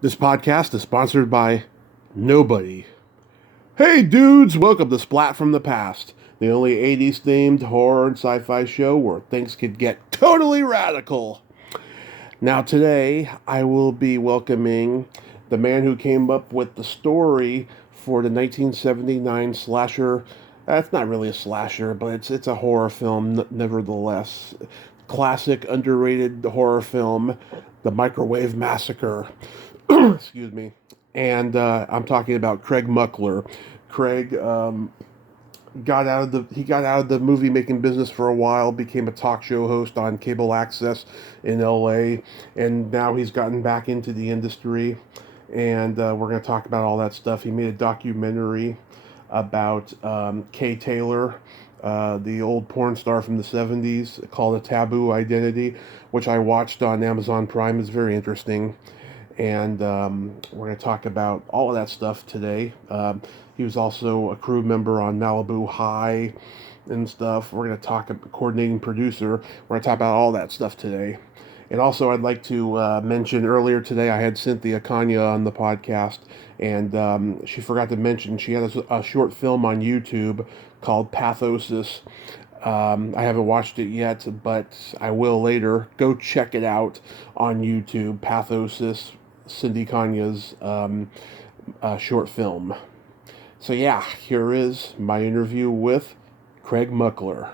This podcast is sponsored by nobody. Hey dudes, welcome to Splat from the Past, the only 80s themed horror and sci fi show where things could get totally radical. Now, today I will be welcoming the man who came up with the story for the 1979 slasher. That's not really a slasher, but it's a horror film, nevertheless. Classic, underrated horror film, The Microwave Massacre. Excuse me. And I'm talking about Craig Muckler. Craig got out of the movie making business for a while, became a talk show host on cable access in L.A., and now he's gotten back into the industry. And we're going to talk about all that stuff. He made a documentary about Kay Taylor, the old porn star from the 70s, called A Taboo Identity, which I watched on Amazon Prime. It's very interesting. And we're going to talk about all of that stuff today. He was also a crew member on Malibu High and stuff. We're going to talk about coordinating producer. We're going to talk about all that stuff today. And also, I'd like to mention earlier today I had Cynthia Kanya on the podcast, and she forgot to mention she had a short film on YouTube called Pathosis. I haven't watched it yet, but I will later. Go check it out on YouTube, Pathosis, Cindy Kanya's short film. So yeah, here is my interview with Craig Muckler.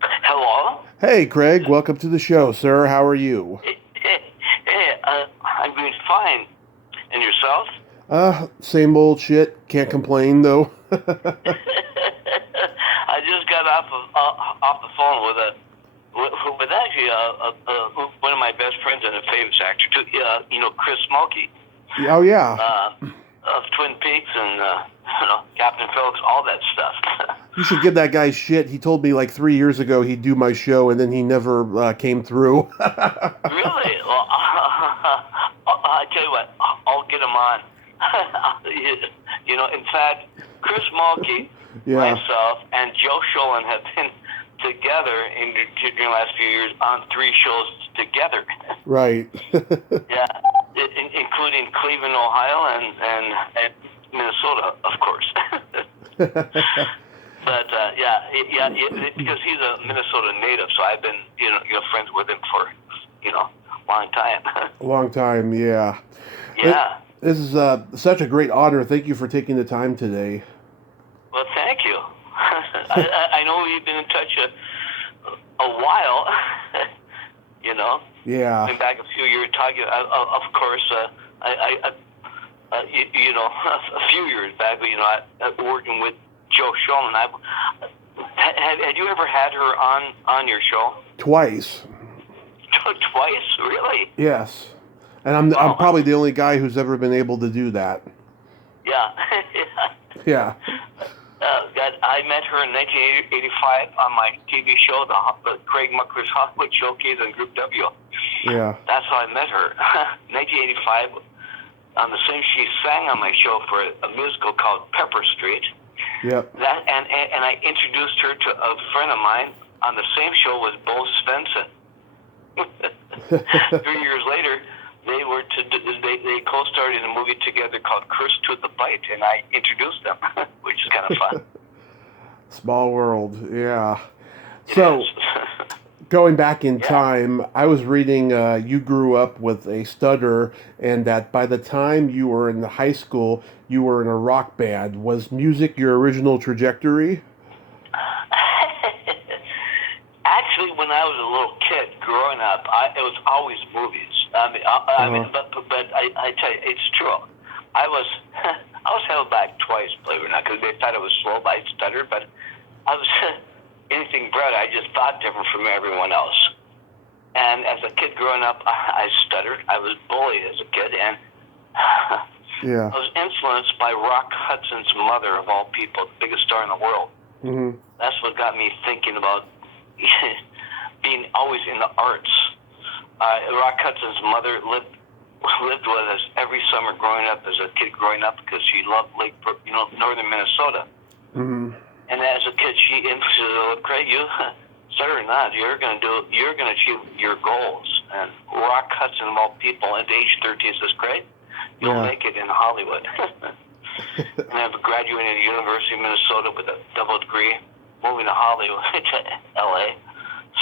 Hello? Hey Craig, welcome to the show, sir. How are you? I'm doing fine. And yourself? Same old shit. Can't complain though. I just got off the phone with actually one of my best friends and a famous actor, Chris Mulkey. Oh yeah. Of Twin Peaks and Captain Phillips, all that stuff. You should give that guy shit. He told me like 3 years ago he'd do my show, and then he never came through. Really? Well, I tell you what, I'll get him on. In fact, Chris Mulkey, myself, and Joe Sholin have been together during the last few years on 3 shows together. Right. Yeah, including Cleveland, Ohio, and Minnesota, of course. But because he's a Minnesota native, so I've been friends with him for a long time. A long time, yeah. Yeah. This is such a great honor. Thank you for taking the time today. Well, thank you. I know we've been in touch a while. Yeah. Been back a few years talking. Of course, a few years back, working with Joe Shulman. Had you ever had her on your show? Twice. Twice, really? Yes. And I'm probably the only guy who's ever been able to do that. Yeah. Yeah. I met her in 1985 on my TV show, the Craig Muckler's Hollywood Showcase on Group W. Yeah. That's how I met her. 1985, on the same, she sang on my show for a musical called Pepper Street. Yep. And I introduced her to a friend of mine on the same show was Bo Svensson. 3 years later, they co-starred in a movie together called Curse to the Bite, and I introduced them, which is kind of fun. Small world, yeah. So, going back in time, I was reading you grew up with a stutter, and that by the time you were in high school, you were in a rock band. Was music your original trajectory? Actually, when I was a little kid growing up, it was always movies. But I tell you, it's true. I was held back twice, believe it or not, because they thought it was slow. I stuttered, but I was anything but. I just thought different from everyone else. And as a kid growing up, I stuttered. I was bullied as a kid, and yeah. I was influenced by Rock Hudson's mother, of all people, the biggest star in the world. Mm-hmm. That's what got me thinking about being always in the arts. Rock Hudson's mother lived with us every summer growing up, as a kid growing up, because she loved northern Minnesota. Mm-hmm. And as a kid, she influenced, Craig, you stutter or not, you're gonna achieve your goals. And Rock Hudson, of all people, at age 13 says, Craig, you'll make it in Hollywood. And I've graduated at the University of Minnesota with a double degree, moving to Hollywood, to L.A.,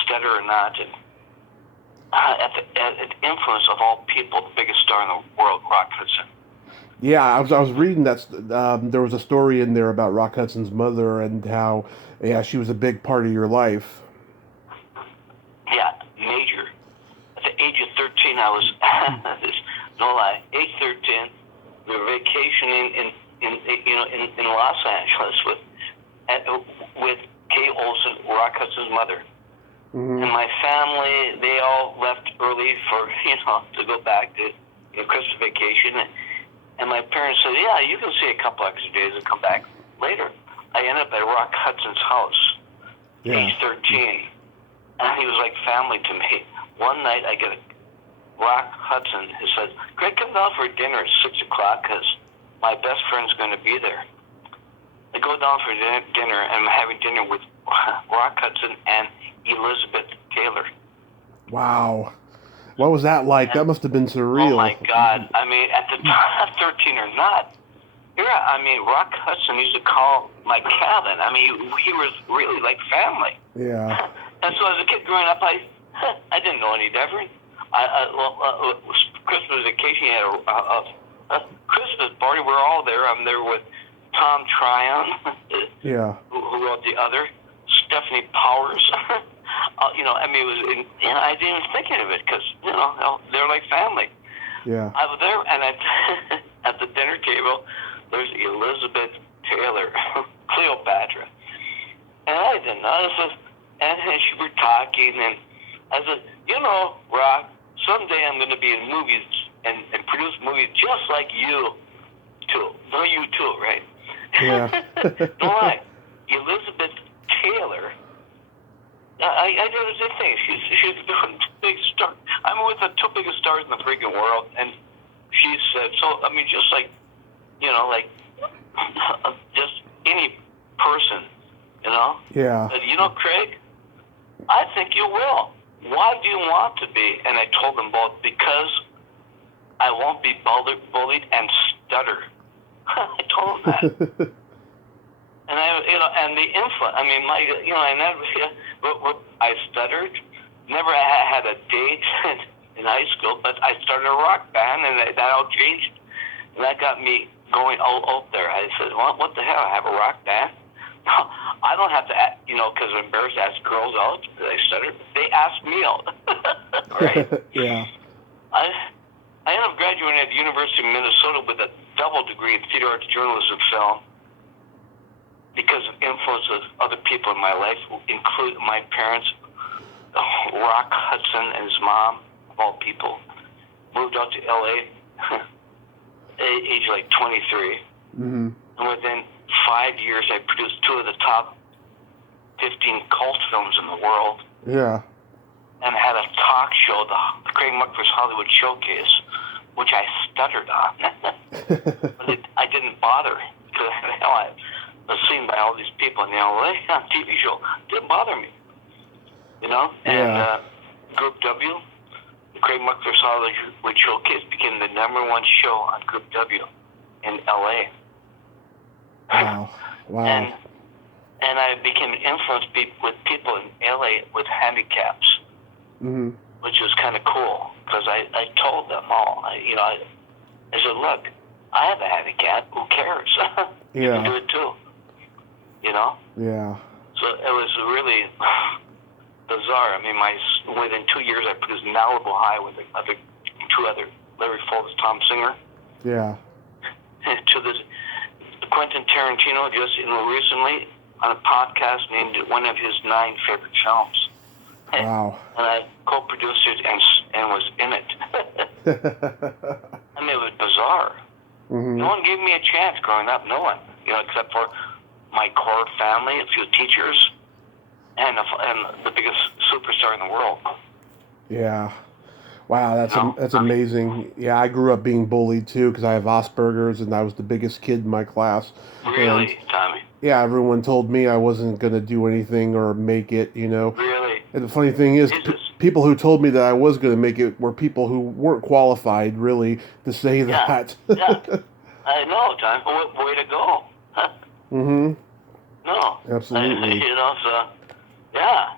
stutter or not, and at the influence of all people, the biggest star in the world, Rock Hudson. Yeah, I was reading that there was a story in there about Rock Hudson's mother and how, yeah, she was a big part of your life. Yeah, major. At the age of 13, I was, no lie, age 13, we were vacationing in Los Angeles with Kay Olsen, Rock Hudson's mother. Mm-hmm. And my family, they all left early for, to go back to Christmas vacation. And my parents said, yeah, you can stay a couple extra days and come back later. I ended up at Rock Hudson's house, age 13. And he was like family to me. One night I get Rock Hudson who says, Greg, come down for dinner at 6 o'clock because my best friend's going to be there. I go down for dinner and I'm having dinner with Rock Hudson and Elizabeth Taylor. Wow. What was that like? And that must have been surreal. Oh, my God. I mean, at the time, 13 or not, Rock Hudson used to call my cabin. I mean, he was really like family. Yeah. And so as a kid growing up, I didn't know any different. Christmas vacation, you had a Christmas party. We're all there. I'm there with Tom Tryon, who wrote the other, Stephanie Powers. It was, I didn't even think of it because, they're like family. Yeah. I was there, and at the dinner table, there's Elizabeth Taylor, Cleopatra. And I didn't know. And she were talking, and I said, Rock, someday I'm going to be in movies and produce movies just like you two. No, you too, right? Yeah. No lie. Elizabeth Taylor, I did the thing. She's the big star. I'm with the two biggest stars in the freaking world, and she said, just like, just any person, Yeah. Said, Craig, I think you will. Why do you want to be? And I told them both, because I won't be bullied and stutter. I told them that. And and the influence. I mean, I stuttered. Never had a date in high school, but I started a rock band, and that all changed. And that got me going all out there. I said, what the hell? I have a rock band? I don't have to, because I'm embarrassed to ask girls out that I stuttered. They asked me out. Right? Yeah. I ended up graduating at the University of Minnesota with a double degree in theater arts, journalism, film, because of influence of other people in my life, including my parents, Rock Hudson and his mom, of all people, moved out to L.A. age like 23. Mm-hmm. And within 5 years, I produced 2 of the top 15 cult films in the world. Yeah. And had a talk show, the Craig Muckler's Hollywood Showcase, which I stuttered on. But I didn't bother, because I was seen by all these people in the LA on TV show. It didn't bother me. And Group W, the Craig Muckler's Hollywood Showcase, became the #1 show on Group W in LA. Wow. And I became influenced with people in LA with handicaps, which was kind of cool, because I told them all. I said, look, I have a handicap. Who cares? You can do it too. Yeah. So it was really bizarre. I mean, within 2 years, I produced Malibu High with 2 other, Larry Fultz, Tom Singer. Yeah. To this, Quentin Tarantino just recently on a podcast named it one of his 9 favorite films. Wow. And I co-produced it and was in it. I mean, it was bizarre. Mm-hmm. No one gave me a chance growing up. No one, except for my core family, a few teachers, and the biggest superstar in the world. Yeah. Wow, that's amazing. Yeah, I grew up being bullied too because I have Asperger's and I was the biggest kid in my class. Really, Tommy? Yeah, everyone told me I wasn't going to do anything or make it, Really? And the funny thing is, people who told me that I was going to make it were people who weren't qualified, really, to say Yeah, that. yeah. I know, John. Way to go. Mm-hmm. No. Absolutely. So, yeah.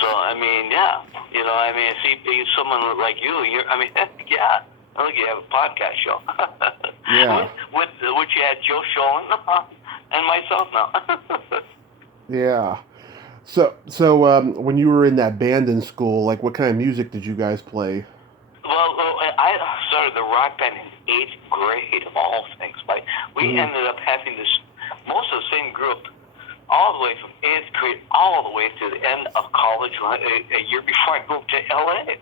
So, I mean, yeah. I see someone like you, yeah. I think you have a podcast show. Yeah. With which you had Joe Sholin and myself now. Yeah. So when you were in that band in school, like, what kind of music did you guys play? Well, I started the rock band in 8th grade, of all things. But we ended up having most of the same group, all the way from 8th grade all the way to the end of college, a year before I moved to LA.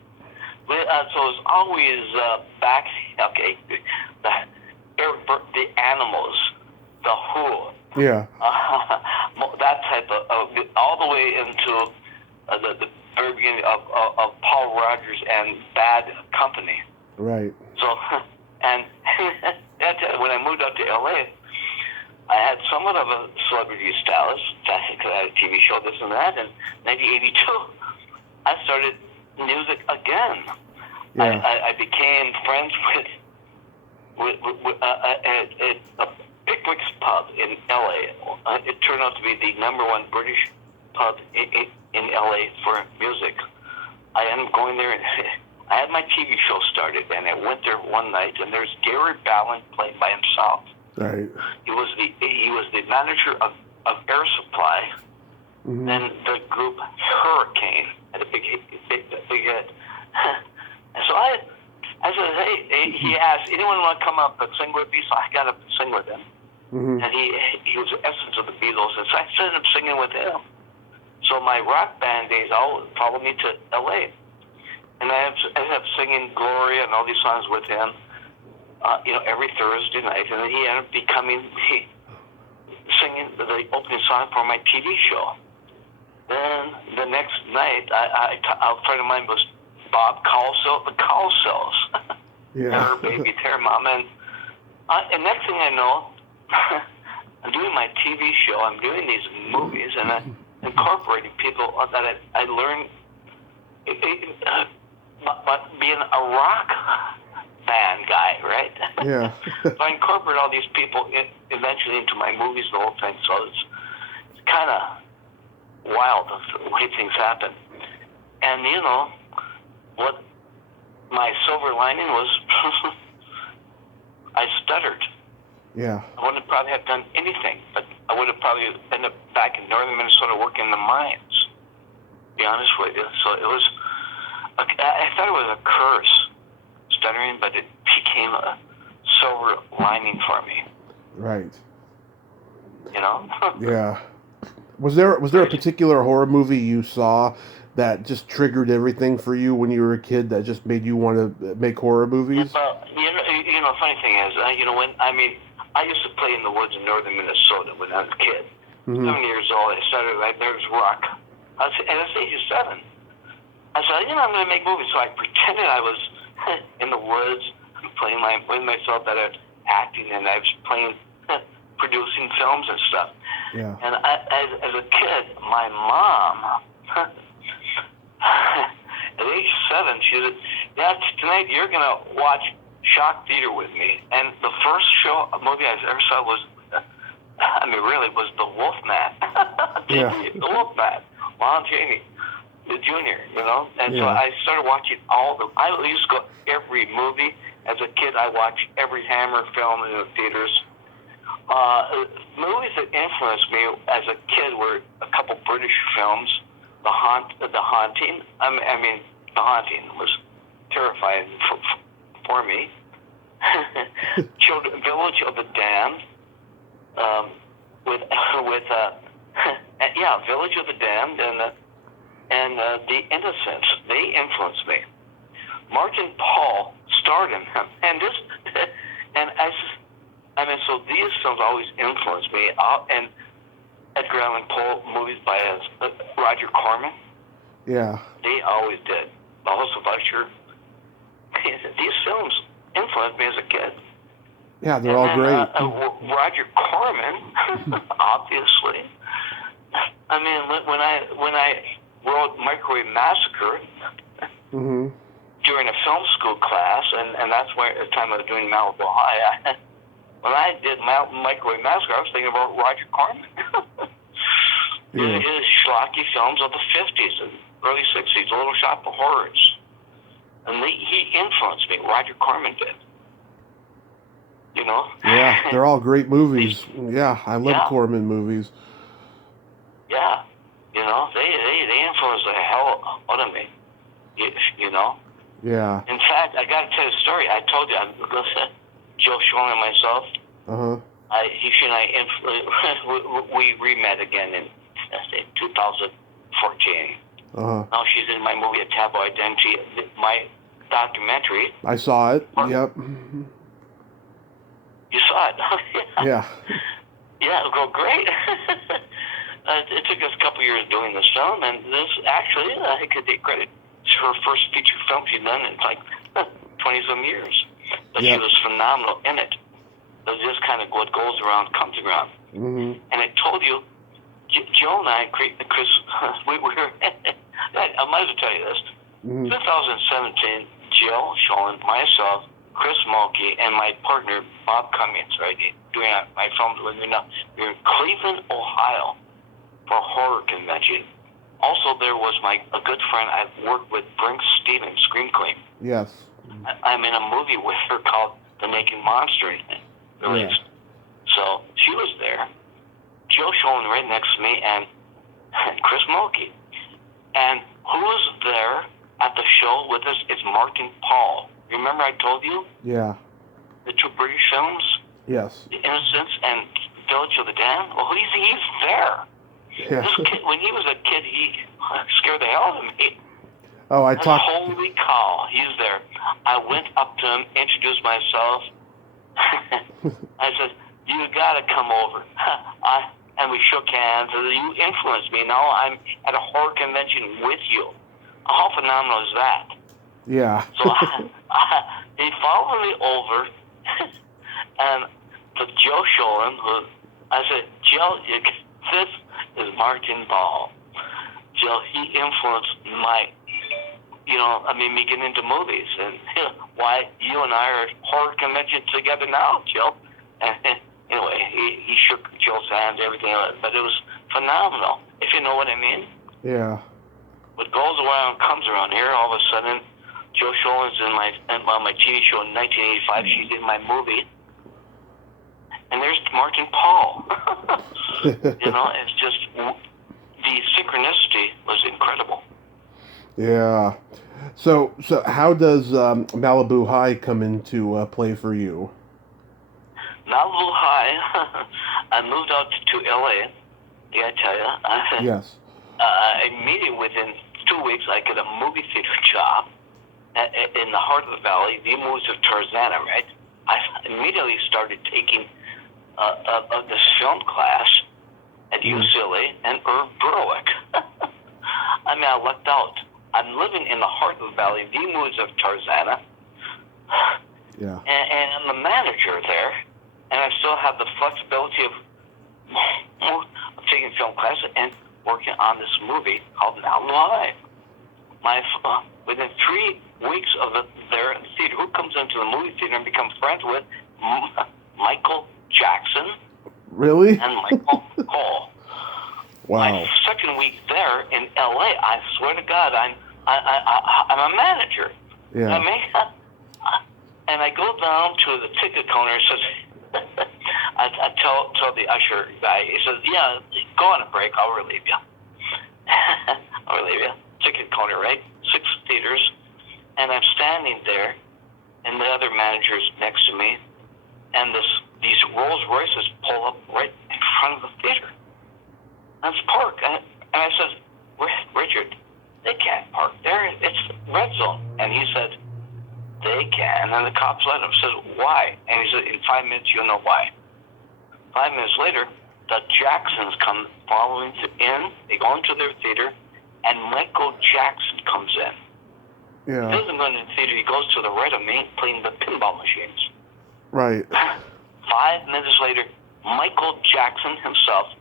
So it was always the Animals, the Who, Yeah. that type of all the way into the very beginning of Paul Rogers and Bad Company. Right. So, and when I moved out to LA, I had somewhat of a celebrity status because I had a TV show, this and that. In 1982, I started music again. Yeah. I became friends with a Pickwick's pub in LA. It turned out to be the #1 British pub in LA for music. I ended up going there, and I had my TV show started, and I went there one night, and there's Gary Ballin playing by himself. Right. He was the manager of Air Supply, and the group Hurricane had a big hit. And so I said, hey, he asked, anyone want to come up and sing with me? So I got up and sing with him. And he was the essence of the Beatles, and so I started up singing with him. So my rock band days all followed me to L.A. And I ended up singing Gloria and all these songs with him, every Thursday night. And then he ended up singing the opening song for my TV show. Then the next night, a friend of mine was Bob Cowsill, the Cowsills. Yeah. Her baby, their mom. And next thing I know, I'm doing my TV show. I'm doing these movies, and I'm incorporating people that I learned but being a rock band guy, right? Yeah. So I incorporate all these people eventually into my movies, the whole thing. So it's kind of wild the way things happen. And what my silver lining was, I stuttered. Yeah. I wouldn't probably have done anything, but I would have probably ended up back in northern Minnesota working in the mines, to be honest with you. So it was, I thought it was a curse, stuttering, but it became a silver lining for me. Right. Yeah. Was there a particular horror movie you saw that just triggered everything for you when you were a kid that just made you want to make horror movies? Well, funny thing is, I used to play in the woods in northern Minnesota when I was a kid. 7 years old, I started, there was rock. I was at the age of 7. I said, I'm going to make movies. So I pretended I was in the woods, playing with myself that I was acting, and I was producing films and stuff. Yeah. And as a kid, my mom, at age 7, she said, "Yeah, tonight you're going to watch Shock Theater with me." And the first movie I ever saw was, was The Wolfman. Yeah. The Wolfman. Lon Chaney, the Junior, And so Yeah. I started watching I used to go every movie. As a kid, I watched every Hammer film in the theaters. Movies that influenced me as a kid were a couple British films. The Haunting. The Haunting was terrifying for me. Village of the Damned. Village of the Damned and The Innocents. They influenced me. Martin Paul starred in them, so these films always influenced me. And Edgar Allan Poe movies by Roger Corman. Yeah. They always did. The House of Usher. These films influenced me as a kid. Yeah, they're all great. Roger Corman, obviously. I mean, when I wrote Microwave Massacre Mm-hmm. during a film school class, and that's where the time I was doing Malibu High. When I did Microwave Massacre, I was thinking about Roger Corman. Yeah. His schlocky films of the 50s and early 60s, Little Shop of Horrors. And he influenced me. Roger Corman did. You know? Yeah, they're all great movies. Yeah, I love Yeah. Corman movies. Yeah. You know, they influenced the hell out of me. You know? Yeah. In fact, I got to tell you a story. I told you, Joe Schoen and myself, Uh-huh. she and I, we re-met again in 2014. Uh-huh. Now she's in my movie, A Tabloid Identity, my documentary. I saw it. Yep. You saw it? Yeah. Yeah, it was great. It took us a couple years doing this film, and this actually, I could take credit. It's her first feature film she's done in like 20-some years. But Yep. she was phenomenal in it. It was just kind of what goes around comes around. Mm-hmm. And I told you, Joe and I, Chris, we were, I might as well tell you this. Mm-hmm. 2017, Joe Schoen, myself, Chris Mulkey, and my partner, Bob Cummings, right, doing my films with me now. We were in Cleveland, Ohio for a horror convention. Also, there was a good friend I worked with, Brink Stevens, Scream Queen. Yes. I'm in a movie with her called The Naked Monster, released. Yeah. So she was there. Joe Schoen right next to me, and Chris Mulkey. And who was there at the show with us is Martin Paul. Remember I told you? Yeah. The two British films? Yes. The Innocents and Village of the Damned? Well, he's there. Yeah. This kid, when he was a kid, he scared the hell out of me. Oh, I talked. Holy cow, he's there. I went up to him, introduced myself. I said, "You gotta come over." And we shook hands. You influenced me. Now I'm at a horror convention with you. How phenomenal is that? Yeah. So he followed me over, and to Joe Schoen, who I said, "Joe, this is Martin Ball." Joe, he influenced me getting into movies, and why you and I are at horror convention together now, Joe. And anyway, he shook Joe's hand, everything, but it was phenomenal, if you know what I mean. Yeah. What goes around comes around. Here, all of a sudden, Joe Schoen's in my TV show in 1985. She's in my movie. And there's Martin Paul. It's just, the synchronicity was incredible. Yeah. So how does Malibu High come into play for you? Malibu High, I moved out to L.A., I gotta tell you. Yes. Immediately within 2 weeks, I get a movie theater job in the heart of the valley, the movies of Tarzana, right? I immediately started taking this film class at UCLA and Irv Berwick. I mean, I lucked out. I'm living in the heart of the valley, the movies of Tarzana. Yeah. And I'm the manager there, and I still have the flexibility of taking film classes and working on this movie called Malibu High. Within 3 weeks of there in the theater, who comes into the movie theater and becomes friends with Michael Jackson? Really? And Michael Cole. Wow. My second week there in L.A., I swear to God, I'm a manager. Yeah. And I go down to the ticket counter. It says, I tell the usher guy, he says, "Yeah, go on a break. I'll relieve you." I'll relieve you. Ticket counter, right? 6 theaters. And I'm standing there, and the other manager's next to me, and these Rolls Royces pull up right in front of the theater. Let's park. And I said, "Richard, they can't park there. It's red zone." And he said, "They can." And the cops let him. Says, "Why?" And he said, "In 5 minutes, you'll know why." 5 minutes later, the Jacksons come following in. They go into their theater, and Michael Jackson comes in. Yeah. He doesn't go into the theater. He goes to the right of me playing the pinball machines. Right. 5 minutes later, Michael Jackson himself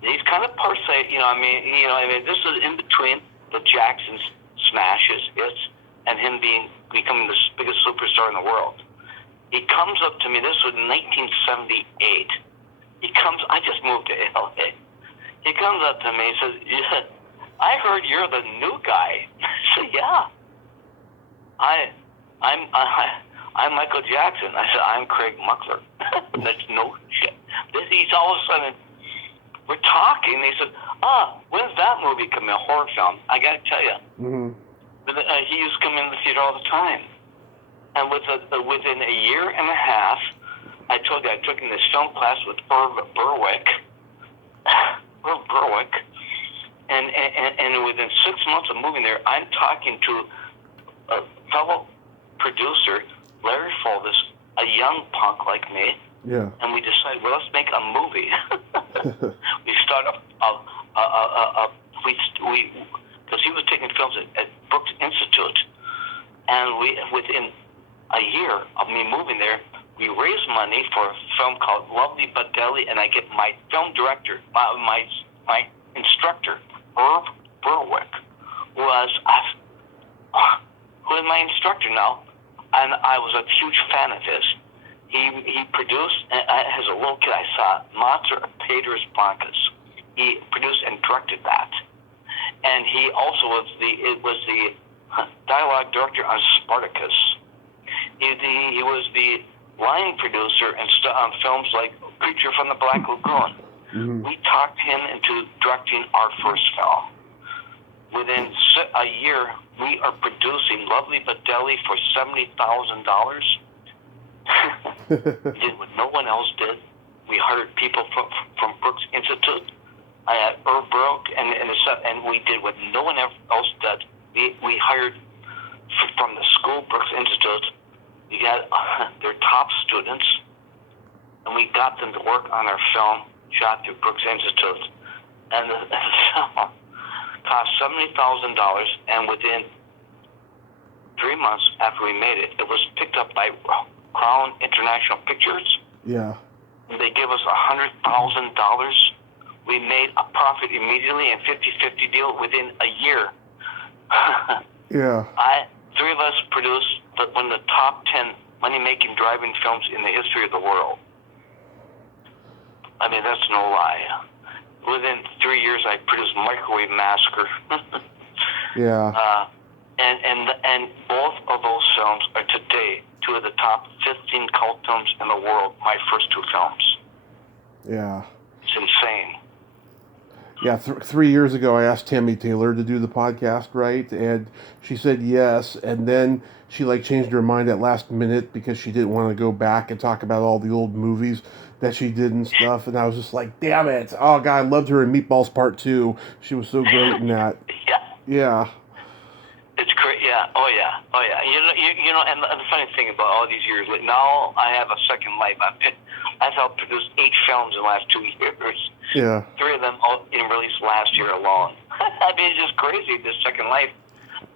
He's kind of per se, this is in between the Jackson's smashes, and him becoming the biggest superstar in the world. He comes up to me, this was in 1978. I just moved to LA. He comes up to me and says, yeah, I heard you're the new guy. I said, yeah. I'm Michael Jackson. I said, I'm Craig Muckler. That's no shit. He's all of a sudden, we're talking. He said, when's that movie coming? A horror film. I got to tell you. Mm-hmm. He used to come in the theater all the time. And within a year and a half, I told you I took in this film class with Irv Berwick. And within 6 months of moving there, I'm talking to a fellow producer, Larry Foldis, a young punk like me. Yeah. And we decided, well, let's make a movie. We started because he was taking films at Brooks Institute, and within a year of me moving there, we raised money for a film called Lovely but Deadly, and I get my film director, my instructor, Irv Berwick, who is my instructor now, and I was a huge fan of his. He produced, as a little kid I saw, Monster of Pedras Blancas. He produced and directed that. And he also was the dialogue director on Spartacus. He was the line producer on films like Creature from the Black Lagoon. Mm-hmm. We talked him into directing our first film. Within a year, we are producing Lovely but Deadly for $70,000. We did what no one else did. We hired people from Brooks Institute. I had Irv Berwick, and we did what no one else did. We hired from the school, Brooks Institute. We got their top students, and we got them to work on our film shot through Brooks Institute. And the film cost $70,000, and within 3 months after we made it, it was picked up by Crown International Pictures. Yeah. They gave us $100,000. We made a profit immediately, and 50-50 deal within a year. Yeah. Three of us produced one of the top 10 money-making drive-in films in the history of the world. I mean, that's no lie. Within 3 years, I produced Microwave Massacre. Yeah. And both of those films are today two of the top 15 cult films in the world, my first two films. Yeah. It's insane. Yeah, 3 years ago, I asked Tammy Taylor to do the podcast, right? And she said yes, and then she changed her mind at last minute because she didn't want to go back and talk about all the old movies that she did and stuff. And I was just like, damn it! Oh God, I loved her in Meatballs Part 2. She was so great in that. Yeah. It's great. Yeah. Oh yeah. And the funny thing about all these years, now I have a second life. I've helped produce 8 films in the last 2 years. Yeah. 3 of them all in release last year alone. I mean, it's just crazy, this second life.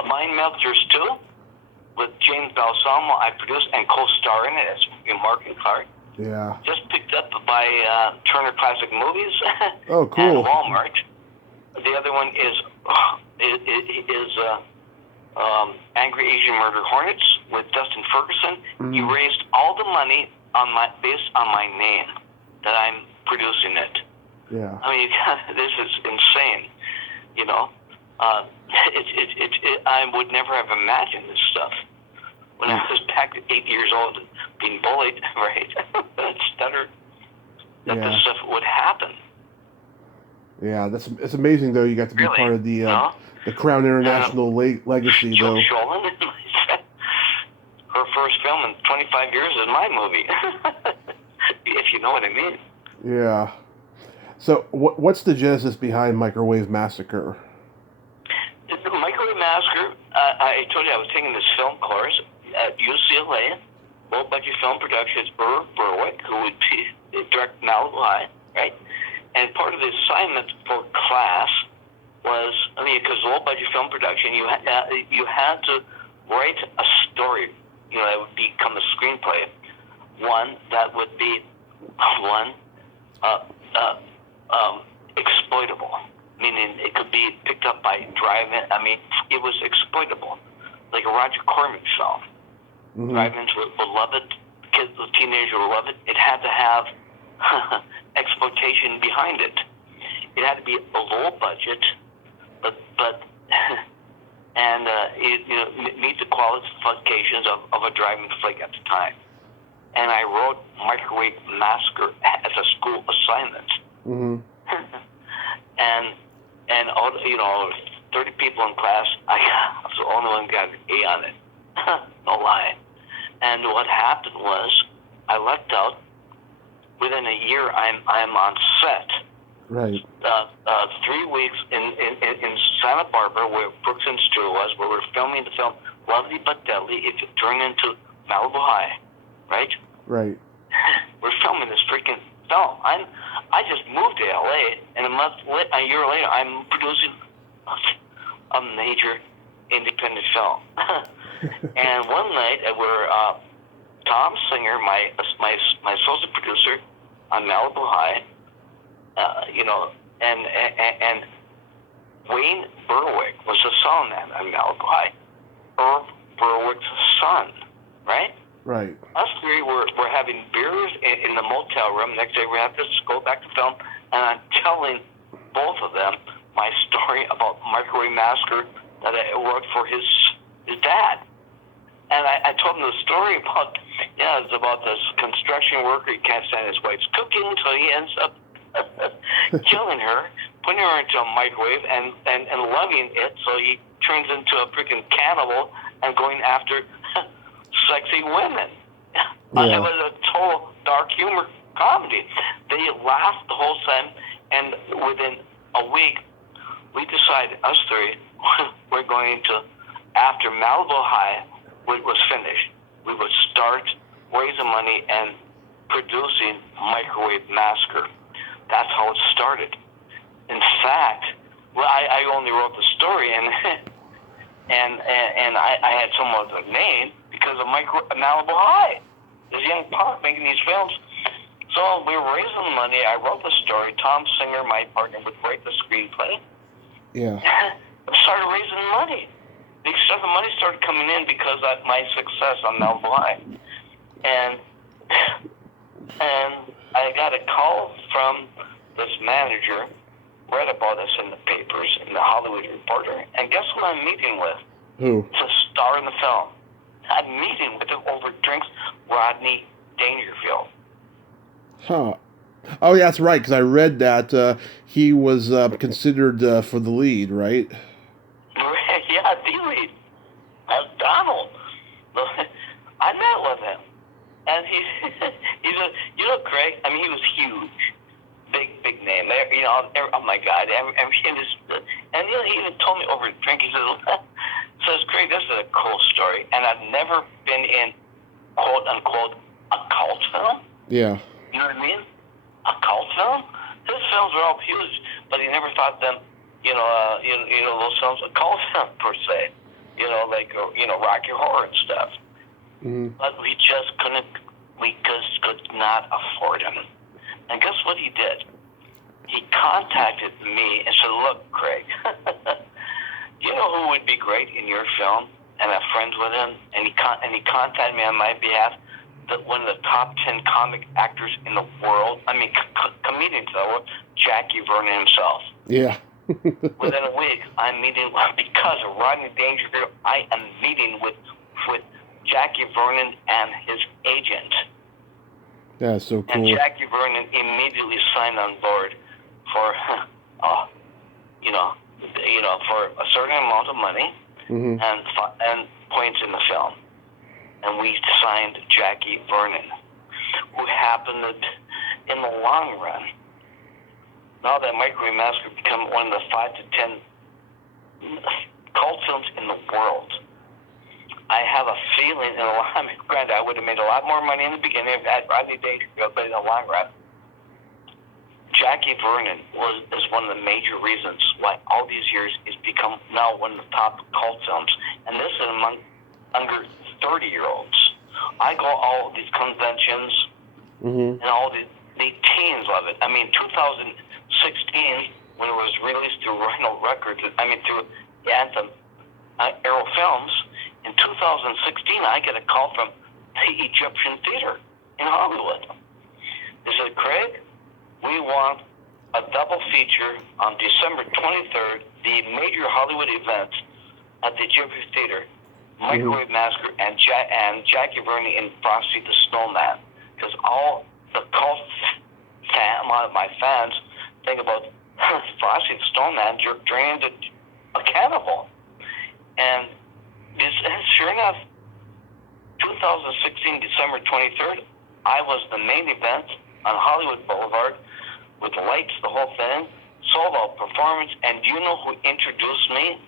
Mind Melters 2, with James Balsamo, I produced and co-star in it as Mark and Clark. Yeah. Just picked up by Turner Classic Movies. Oh, cool. And Walmart. The other one is Angry Asian Murder Hornets with Dustin Ferguson. Mm-hmm. He raised all the money based on my name that I'm producing it. Yeah. I mean, this is insane. I would never have imagined this stuff when I was back at 8 years old, being bullied, right? Stuttered that this stuff would happen. Yeah, it's amazing though. You got to be part of the Crown International legacy though. Sholin, her first film in 25 years is my movie, if you know what I mean. Yeah. So what's the genesis behind Microwave Massacre? The Microwave Massacre, I told you I was taking this film course at UCLA, low budget film productions, Irv Berwick, who would direct Malibu High, right? And part of the assignment for class was, because low budget film production, you had to write a story, that would become a screenplay. One that would be exploitable, meaning it could be picked up by driving. I mean, it was exploitable, like a Roger Corman film. Mm-hmm. Drive-ins would love it. Kids, the teenagers would love it. It had to have exploitation behind it. It had to be a low budget, but and it meet the qualifications of a driving flick at the time. And I wrote Microwave Massacre as a school assignment. Mm-hmm. and all, 30 people in class, I was the only one who got an A on it. No lie. And what happened was, I lucked out. Within a year, I'm on set. Right. 3 weeks in Santa Barbara, where Brooks and Stewart was, where we're filming the film Lovely but Deadly. It turned into Malibu High, right? Right. We're filming this freaking film. I just moved to LA, and a year later, I'm producing a major independent film. And one night, we're Tom Singer, my associate producer on Malibu High, and Wayne Berwick was the sound man on Malibu High. Irv Berwick's son, right? Right. Us three were having beers in the motel room. Next day we have to go back to film, and I'm telling both of them my story about Microwave Massacre that I wrote for his dad. And I told him the story about, it's about this construction worker. He can't stand his wife's cooking, so he ends up killing her, putting her into a microwave, and loving it, so he turns into a freaking cannibal and going after sexy women. Yeah. It was a total dark humor comedy. They laughed the whole time, and within a week, we decided, us three, we're going to, after Malibu High was finished, we would start raising money and producing Microwave Massacre. That's how it started. In fact, I only wrote the story, and I had somewhat of a name because of Malibu High. This young punk making these films. So we were raising money. I wrote the story. Tom Singer, my partner, would write the screenplay. Yeah. I started raising money. The money started coming in because of my success on Malibu High. And I got a call from this manager, read about us in the papers, in the Hollywood Reporter, and guess who I'm meeting with? Who? It's a star in the film. I'm meeting with him over drinks, Rodney Dangerfield. Huh. Oh, yeah, that's right, because I read that he was considered for the lead, right? Yeah, the lead. Donald. I met with him. And he's Craig, I mean, he was huge. Big name. Oh my God. And he even told me over a drink, he says, Craig, this is a cool story. And I've never been in, quote unquote, a cult film. Yeah. You know what I mean? A cult film? His films were all huge, but he never thought them, those films a cult film per se. Rocky Horror and stuff. Mm-hmm. But we just could not afford him. And guess what he did? He contacted me and said, look, Craig, you know who would be great in your film? And I have friends with him. And he contacted me on my behalf, one of the top 10 comic actors in the world. I mean, comedians in the world, Jackie Vernon himself. Yeah. Within a week, I'm meeting, because of Rodney Dangerfield, I am meeting with Jackie Vernon and his agent. That's so cool. And Jackie Vernon immediately signed on board for, for a certain amount of money mm-hmm. and points in the film. And we signed Jackie Vernon, who happened to, in the long run, now that Microwave Massacre become one of the 5 to 10 cult films in the world. I have a feeling, granted, I would have made a lot more money in the beginning if I had Rodney Dangerfield, but in the long run, Jackie Vernon is one of the major reasons why all these years it's become now one of the top cult films. And this is among under 30-year-olds. I go all these conventions, mm-hmm. and all the teens love it. I mean, 2006, when it was released through Rhino Records, through Anthem Arrow Films, in 2016, I get a call from the Egyptian Theater in Hollywood. They said, Craig, we want a double feature on December 23rd, the major Hollywood event at the Egyptian Theater, Microwave Massacre, and Jackie Vernon in Frosty the Snowman. Because all the cult my fans think about Frosty the Snowman drained a cannibal. And sure enough, 2016, December 23rd, I was the main event on Hollywood Boulevard with lights, the whole thing, sold out performance. And do you know who introduced me?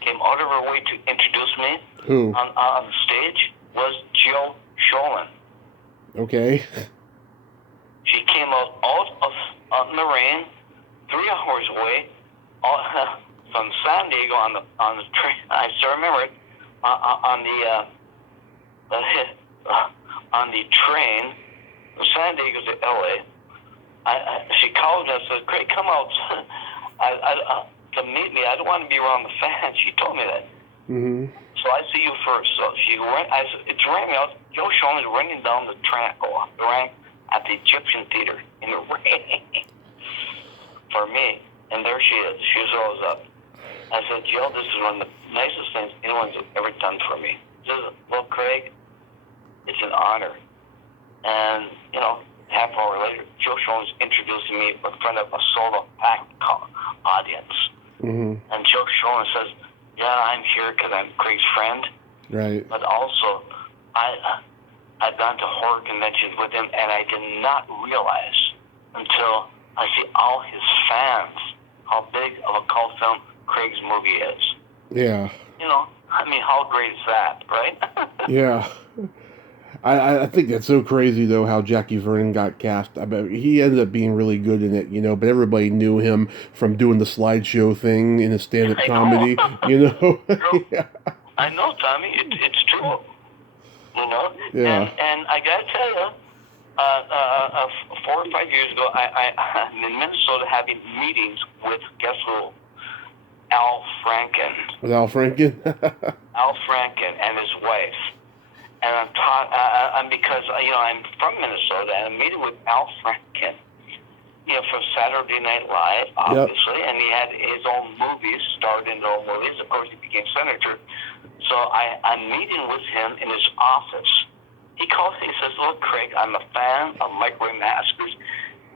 Came out of her way to introduce me. Who? On the stage was Jill Sholin. Okay. She came out in the rain, 3 hours away, from San Diego on the train. I still remember it on the train from San Diego to LA. She called me and said, "Craig, come out to meet me. I don't want to be around the fans." She told me that. Mm-hmm. So I see you first. So she went. It's raining out. Joe Schoen is running down the track at the Egyptian Theater in the rain for me. And there she is. She rose up. I said, Jill, this is one of the nicest things anyone's ever done for me. She says, well, Craig, it's an honor. And, half an hour later, Joe Schoen is introducing me in front of a solo-packed audience. Mm-hmm. And Joe Schoen says, yeah, I'm here because I'm Craig's friend. Right. But also, I've gone to horror conventions with him, and I did not realize until I see all his fans how big of a cult film Craig's movie is. Yeah. How great is that, right? Yeah. I think that's so crazy, though, how Jackie Vernon got cast. I bet he ended up being really good in it, but everybody knew him from doing the slideshow thing in his stand-up comedy, Yeah. I know, Tommy. It's true. Yeah. And I got to tell you, 4 or 5 years ago, I'm in Minnesota having meetings with, guess who? Al Franken. With Al Franken? Al Franken and his wife. And I'm because, I'm from Minnesota, and I'm meeting with Al Franken, from Saturday Night Live, obviously, and he had his own movies, starred in his own movies. Of course, he became senator. So I'm meeting with him in his office. He calls me, he says, look, Craig, I'm a fan of Microwave Massacres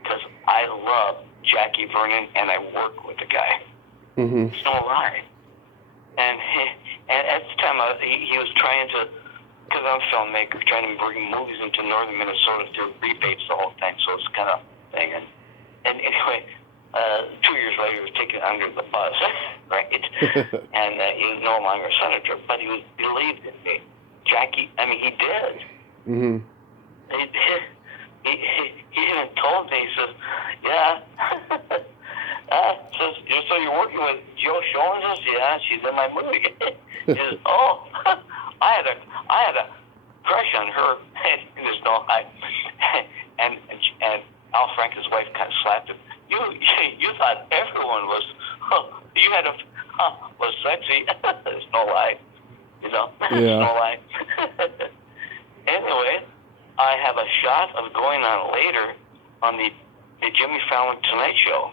because I love Jackie Vernon, and I work with the guy. Mm-hmm. It's no lie. And at the time, he was trying to, because I'm a filmmaker, trying to bring movies into northern Minnesota through rebates, the whole thing, so it's kind of thing. And anyway, 2 years later, he was taken under the bus, right? And he's no longer a senator, but he believed in me. Jackie, he did. Mm-hmm. He did. He even told me, he says, yeah. Says, so you're working with Joe Schoen? Says, yeah, she's in my movie. He says, oh, I had a crush on her. And there's no, and Al Franken's wife kind of slapped him. You thought everyone was sexy. There's no lie. There's no lie. Anyway, I have a shot of going on later on the Jimmy Fallon Tonight Show.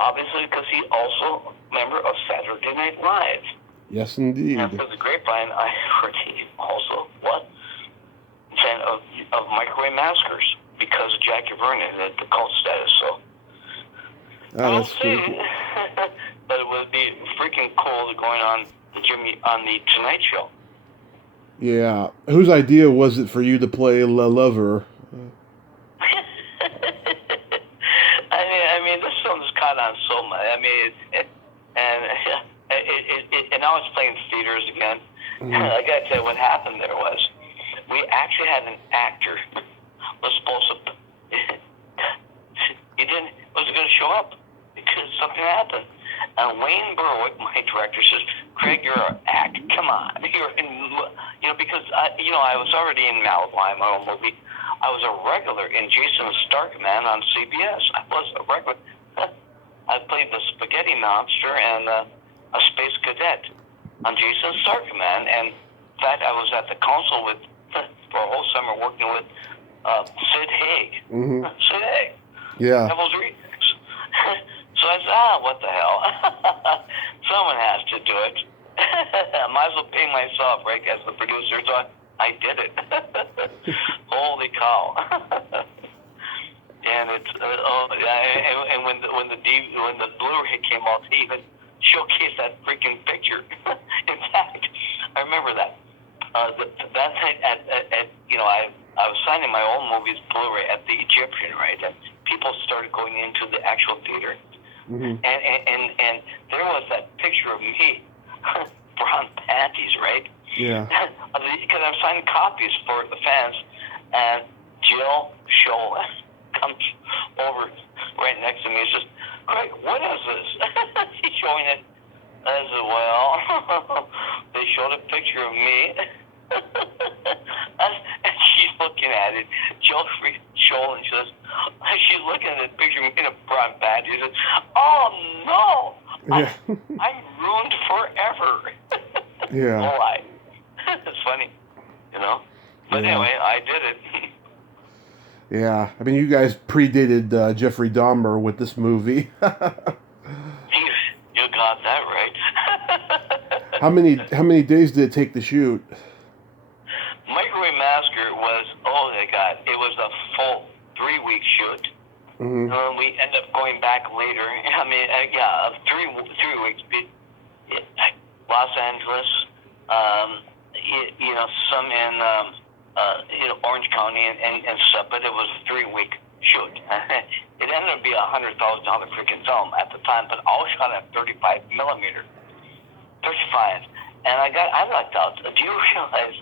Obviously, because he's also a member of Saturday Night Live. Yes, indeed. And through the grapevine, I heard he also fan of Microwave Massacres because of Jackie Vernon, the cult status. So we'll see. But it would be freaking cool going on the Tonight Show. Yeah. Whose idea was it for you to play La Lover? This film's caught on so much. And now it's playing theaters again. Mm-hmm. I got to tell you what happened there was, we actually had an actor was supposed to, wasn't going to show up because something happened. And Wayne Berwick, my director, says, Craig, you're an actor. Come on. You're in, because I was already in Malibu, my own movie. I was a regular in Jason Starkman on CBS. I was a regular. I played the spaghetti monster and a space cadet on Jason Star Command. And in fact, I was at the console with for a whole summer working with Sid Haig. Mm-hmm. Sid Haig. Yeah. Devil's Remix. So I said, what the hell? Someone has to do it. I might as well pay myself, right, as the producer. So I did it. Holy cow. And it's and when the Blu-ray came out, they even showcased that freaking picture. In fact, I remember that. That night at I was signing my own movies Blu-ray at the Egyptian, right? And people started going into the actual theater, mm-hmm. and there was that picture of me, brown panties, right? Yeah. Because I'm signing copies for the fans, and Jill Scholl comes over right next to me and says, "Craig, what is this?" She's showing it. I said, "Well, they showed a picture of me." And she's looking at it. Jill Scholl, and she's looking at the picture of me in a brown panties. She says, "Oh no, Yeah. I'm ruined forever." Yeah. Oh, it's funny, you know. But yeah. Anyway, I did it. Yeah, I mean, you guys predated Jeffrey Dahmer with this movie. You got that right. How many days did it take to shoot? Microwave Massacre was, oh my God, it was a full 3-week shoot. Mm-hmm. We ended up going back later. I mean, yeah, 3 weeks. Los Angeles, some in Orange County and stuff, but it was a 3-week shoot. It ended up being $100,000 freaking film at the time, but all shot at 35 millimeter, 35. And I lucked out. Do you realize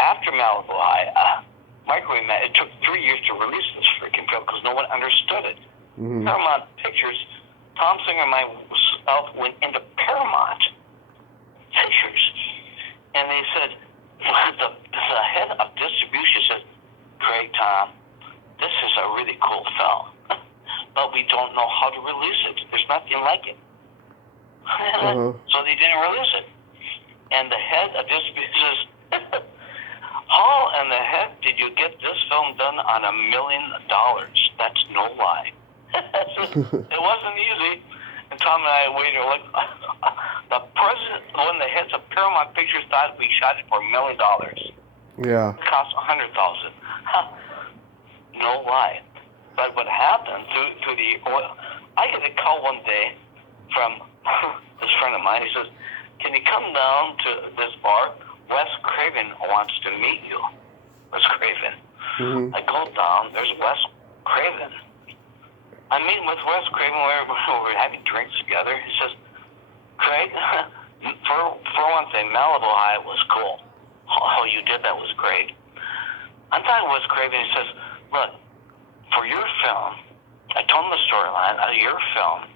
after Malibu High, Microwave Man, it took 3 years to release this freaking film because no one understood it. Mm-hmm. Paramount Pictures, Tom Singer and myself went into Paramount Pictures, and they said, the head of distribution said, "Craig, Tom, this is a really cool film, but we don't know how to release it. There's nothing like it." So they didn't release it. And the head of distribution says, "How in the heck did you get this film done on $1 million? That's no lie." It wasn't easy. And Tom and I waited like the president, one of the heads of Paramount Pictures, thought we shot it for $1 million. Yeah. It cost $100,000. No lie. But what happened through the oil? I get a call one day from this friend of mine. He says, "Can you come down to this bar? Wes Craven wants to meet you." Wes Craven. Mm-hmm. I go down. There's Wes Craven. I'm meeting with Wes Craven. We're having drinks together. He says, "Craig, for one thing, Malibu High was cool. How you did that was great." I'm talking to Wes Craven. He says, "Look, for your film," I told him the storyline of your film.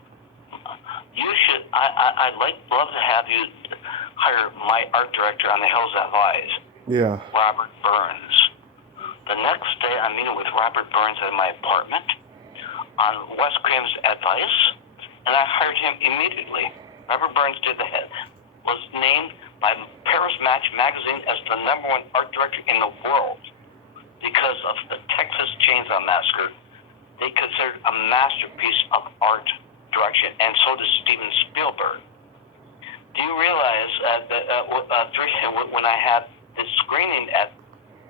"You should. I'd love to have you hire my art director on The Hills Have Eyes, Yeah. Robert Burns." The next day, I'm meeting with Robert Burns at my apartment on Wes Craven's advice, and I hired him immediately. Robert Burns was named by Paris Match magazine as the #1 art director in the world because of the Texas Chainsaw Massacre. They considered a masterpiece of art direction, and so does Steven Spielberg. Do you realize that when I had the screening at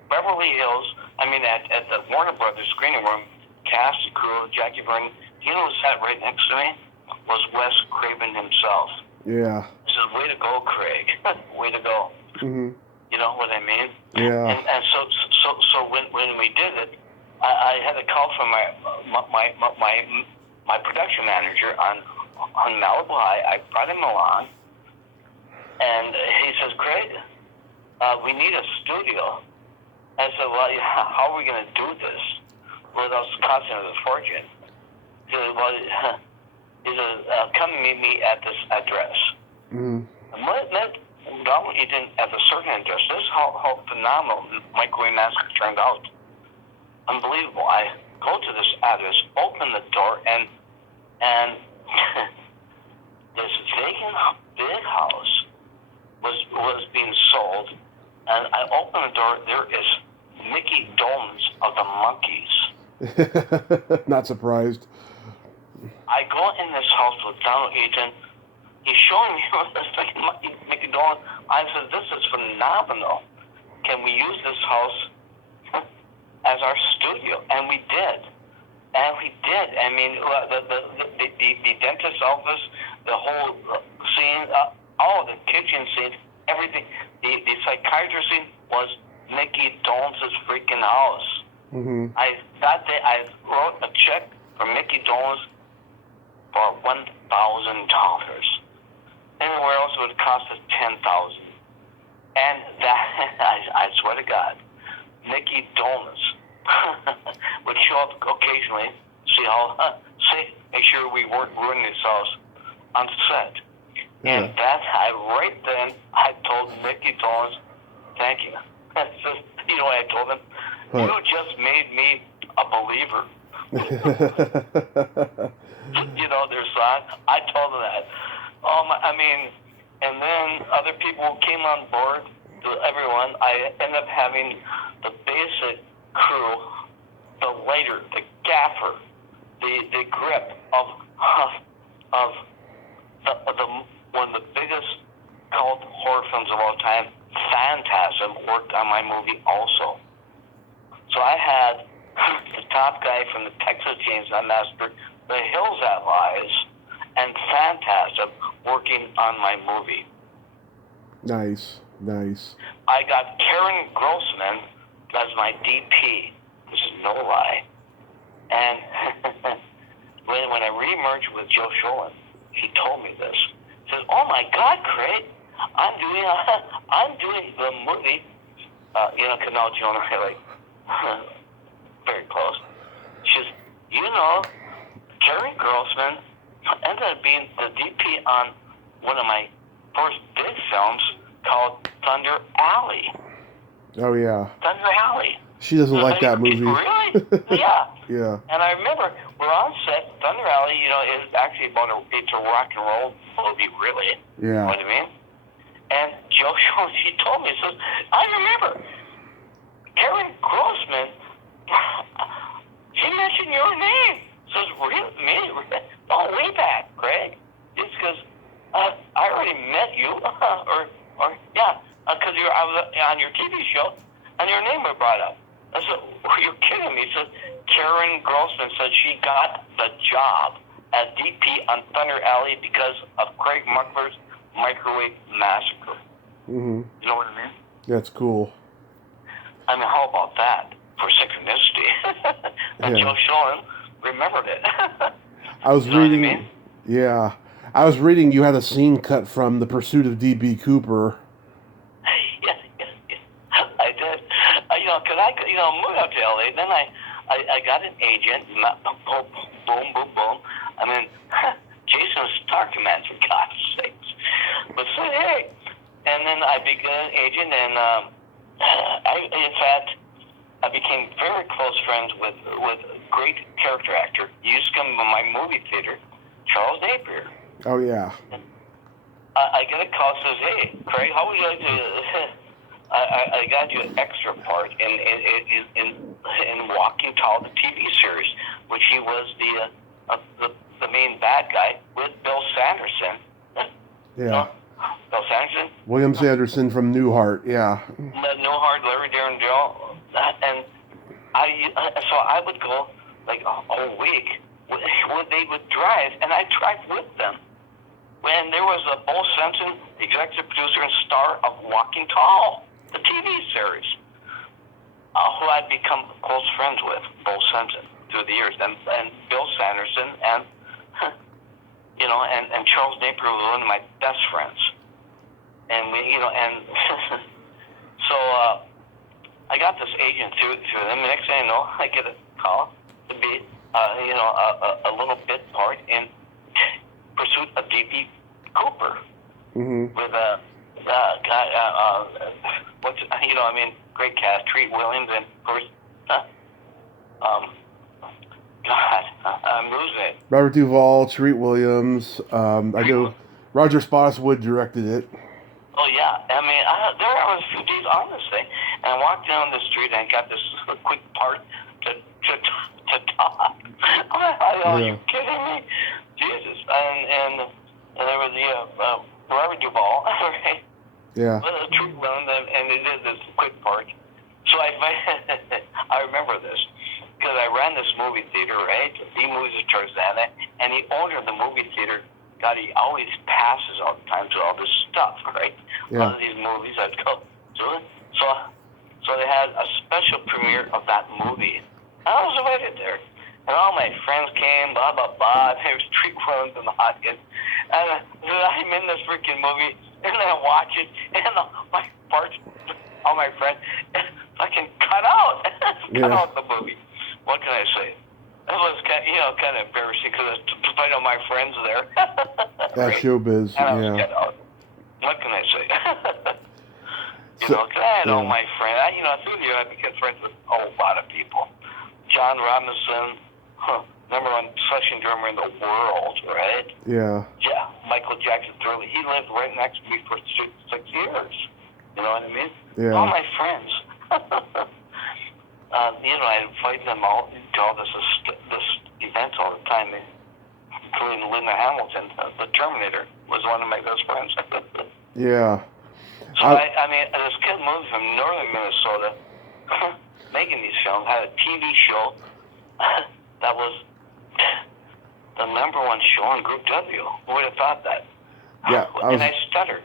Beverly Hills, at the Warner Brothers screening room, cast, crew, Jackie Byrne, you know who sat right next to me? Was Wes Craven himself. Yeah. He says, "Way to go, Craig. Way to go." Mm-hmm. You know what I mean? Yeah. And so when we did it, I had a call from my production manager on Malibu High. I brought him along, and he says, "Craig, we need a studio." I said, "Well, how are we going to do this without costing us a fortune?" He said, "Well," he says, "come meet me at this address." Mm-hmm. Not only didn't at a certain address. This is how phenomenal Microwave Massacre turned out. Unbelievable. I go to this address, open the door, and and this vacant big house was being sold, and I opened the door. There is Mickey Dolenz of the Monkees. Not surprised. I go in this house with Donald Eaton. He's showing me this fucking Mickey Dolenz. I said, "This is phenomenal. Can we use this house as our studio?" And we did. And we did. I mean, the dentist's office, the whole scene, all the kitchen scenes, everything. The psychiatrist scene was Mickey Dolenz's freaking house. Mm-hmm. That day I wrote a check for Mickey Dolenz for $1,000. Anywhere else it would cost us $10,000. And that I swear to God, Mickey Dolenz would show up occasionally, make sure we weren't ruining this house on set. Yeah. And right then, I told Mickey Dolenz, "Thank you." You know what I told him? Huh. "You just made me a believer." You know, their song. I told him that. I mean, and then other people came on board. Everyone. I ended up having the basic crew, the lighter, the gaffer, the grip of the one of the biggest cult horror films of all time, Phantasm, worked on my movie also. So I had the top guy from the Texas Chainsaw Massacre, The Hills That Lies, and Phantasm working on my movie. Nice. I got Karen Grossman as my DP. This is no lie. And when I reemerged with Joe Sholin, he told me this. He says, "Oh my God, Craig, I'm doing the movie." Canal Joan and I like very close. She says, Karen Grossman ended up being the DP on one of my first big films called Thunder Alley. Oh yeah. Thunder Alley. She doesn't like that movie. Really? Yeah. Yeah. And I remember we're on set. Thunder Alley, is actually it's a rock and roll movie, really. Yeah. You know what I mean? And Joe Jones, he told me, he says, "I remember Karen Grossman. She mentioned your name." Says, "Really? Me? Oh, way back, Craig." It's because I already met you, because I was on your TV show, and your name was brought up. I said, "You're kidding me." He said, "Karen Grossman said she got the job as DP on Thunder Alley because of Craig Muckler's Microwave Massacre." Mm-hmm. You know what I mean? That's cool. I mean, how about that for synchronicity? And Yeah. Joe Sholin remembered it. I was You know what I reading. mean? Yeah. I was reading you had a scene cut from The Pursuit of D.B. Cooper. Yes, I did. Because I moved out to LA. Then I got an agent. Boom. I mean, Jason Stark, man, for God's sakes. But said, "Hey," and then I became an agent, and in fact, I became very close friends with great character actor. He used to come to my movie theater, Charles Napier. Oh yeah. I get a call, says, "Hey, Craig, how would you like to?" I got you an extra part in Walking Tall, the TV series, which he was the main bad guy with Bill Sanderson. Yeah. Bill Sanderson. William Sanderson from Newhart. Yeah. Newhart, Larry Darren Joe, and so I would go like a whole week. They would drive, and I'd drive with them. When there was a Bo Simpson, executive producer and star of Walking Tall, the TV series, who I'd become close friends with, Bo Simpson, through the years, and Bill Sanderson, and and Charles Napier was one of my best friends, and so I got this agent through them. The next thing I know, I get a call to be a little bit part in Pursuit of D.B. Cooper. Mm-hmm. With a guy, great cast, Treat Williams, and of course, God, I'm losing it. Robert Duvall, Treat Williams. I know Roger Spottiswoode directed it. Oh yeah, I mean, there I was a few days on this thing, and I walked down the street and got this quick part to talk. Are you kidding me? Jesus, and there was the Robert Duvall, right? Yeah. Well, the Treat Williams, and they did this quick part. So I remember this. Because I ran this movie theater, right? The movies of Tarzana, and the owner of the movie theater, God, he always passes all the time to all this stuff, right? Yeah. All of these movies, I'd go to it. So they had a special premiere of that movie. And I was invited there. And all my friends came, blah, blah, blah. There was Treat Williams in the audience. And I'm in this freaking movie, and I watch it, and my parts, all my friends, fucking cut out. Cut out the movie. What can I say? It was kind of embarrassing because I know my friends there. That's showbiz. And I was cut out. What can I say? Because I had all my friends. Through the year I became friends with a whole lot of people. John Robinson, number one session drummer in the world, right? Yeah. Yeah. Michael Jackson Thurley. He lived right next to me for 6 years. You know what I mean? Yeah. All my friends. I invite them all to all this events all the time, including Linda Hamilton, the Terminator, was one of my best friends. Yeah. So I mean, this kid moved from northern Minnesota, making these films, had a TV show that was the number one show in Group W. Who would have thought that? Yeah. And I stuttered.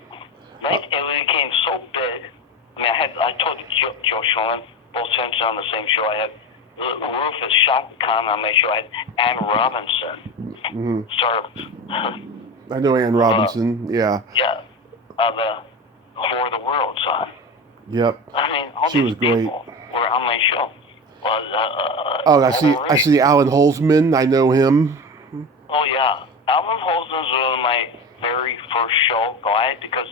It became so big. I mean, I told Joe Schoen, both senses on the same show. I had Rufus Shotgun on my show. I had Ann Robinson. I know Ann Robinson. Yeah. Yeah. The For the World song. Yep. I mean, all she these was great. people were on my show. I see Alan Holzman. I know him. Oh yeah, Alan Holzman was one of my very first show guy because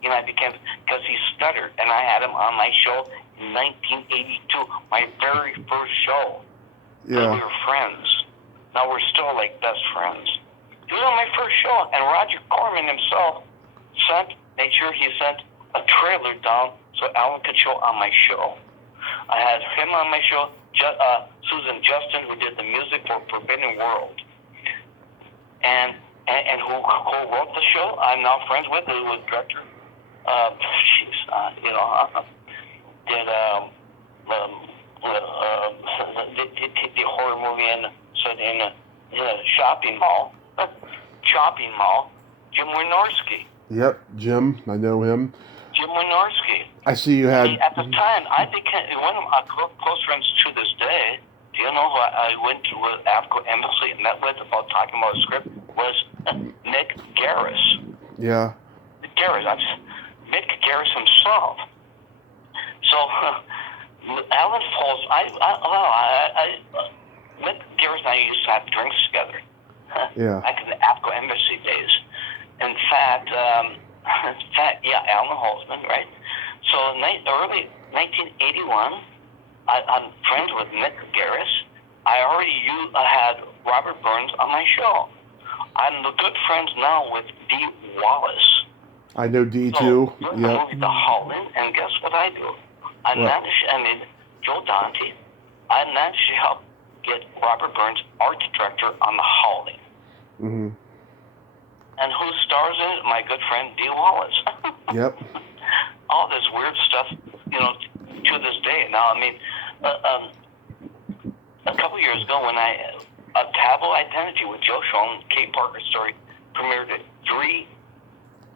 he stuttered, and I had him on my show in 1982, my very first show. Yeah. We were friends. Now we're still like best friends. He was on my first show, and Roger Corman himself made sure he sent a trailer down so Alan could show on my show. I had him on my show, Susan Justin, who did the music for Forbidden World, and who wrote the show. I'm now friends with, who was director. Did the horror movie set in a shopping mall. Jim Wynorski. Yep, Jim. I know him. Jim Wynorski. I see you had. At the time, I became one of my close friends to this day. Do you know who I went to the African Embassy and met with about talking about a script? Was Mick Garris. Yeah. Mick Garris himself. So, Alan Falls, Mick Garris and I used to have drinks together. Yeah. Back in the African Embassy days. In fact, Alan Holzman, right? So, early 1981, I'm friends with Mick Garris. I already had Robert Burns on my show. I'm good friends now with Dee Wallace. I know Dee too. Yeah. Yep. The Holland, and guess what I do? Joe Dante, I managed to help get Robert Burns art director on the Holland. Mm-hmm. And who stars in it? My good friend Dee Wallace. Yep. All this weird stuff, to this day. Now, I mean, a couple years ago when Taboo Identity with Joe Schoen, Kate Parker story, premiered at 3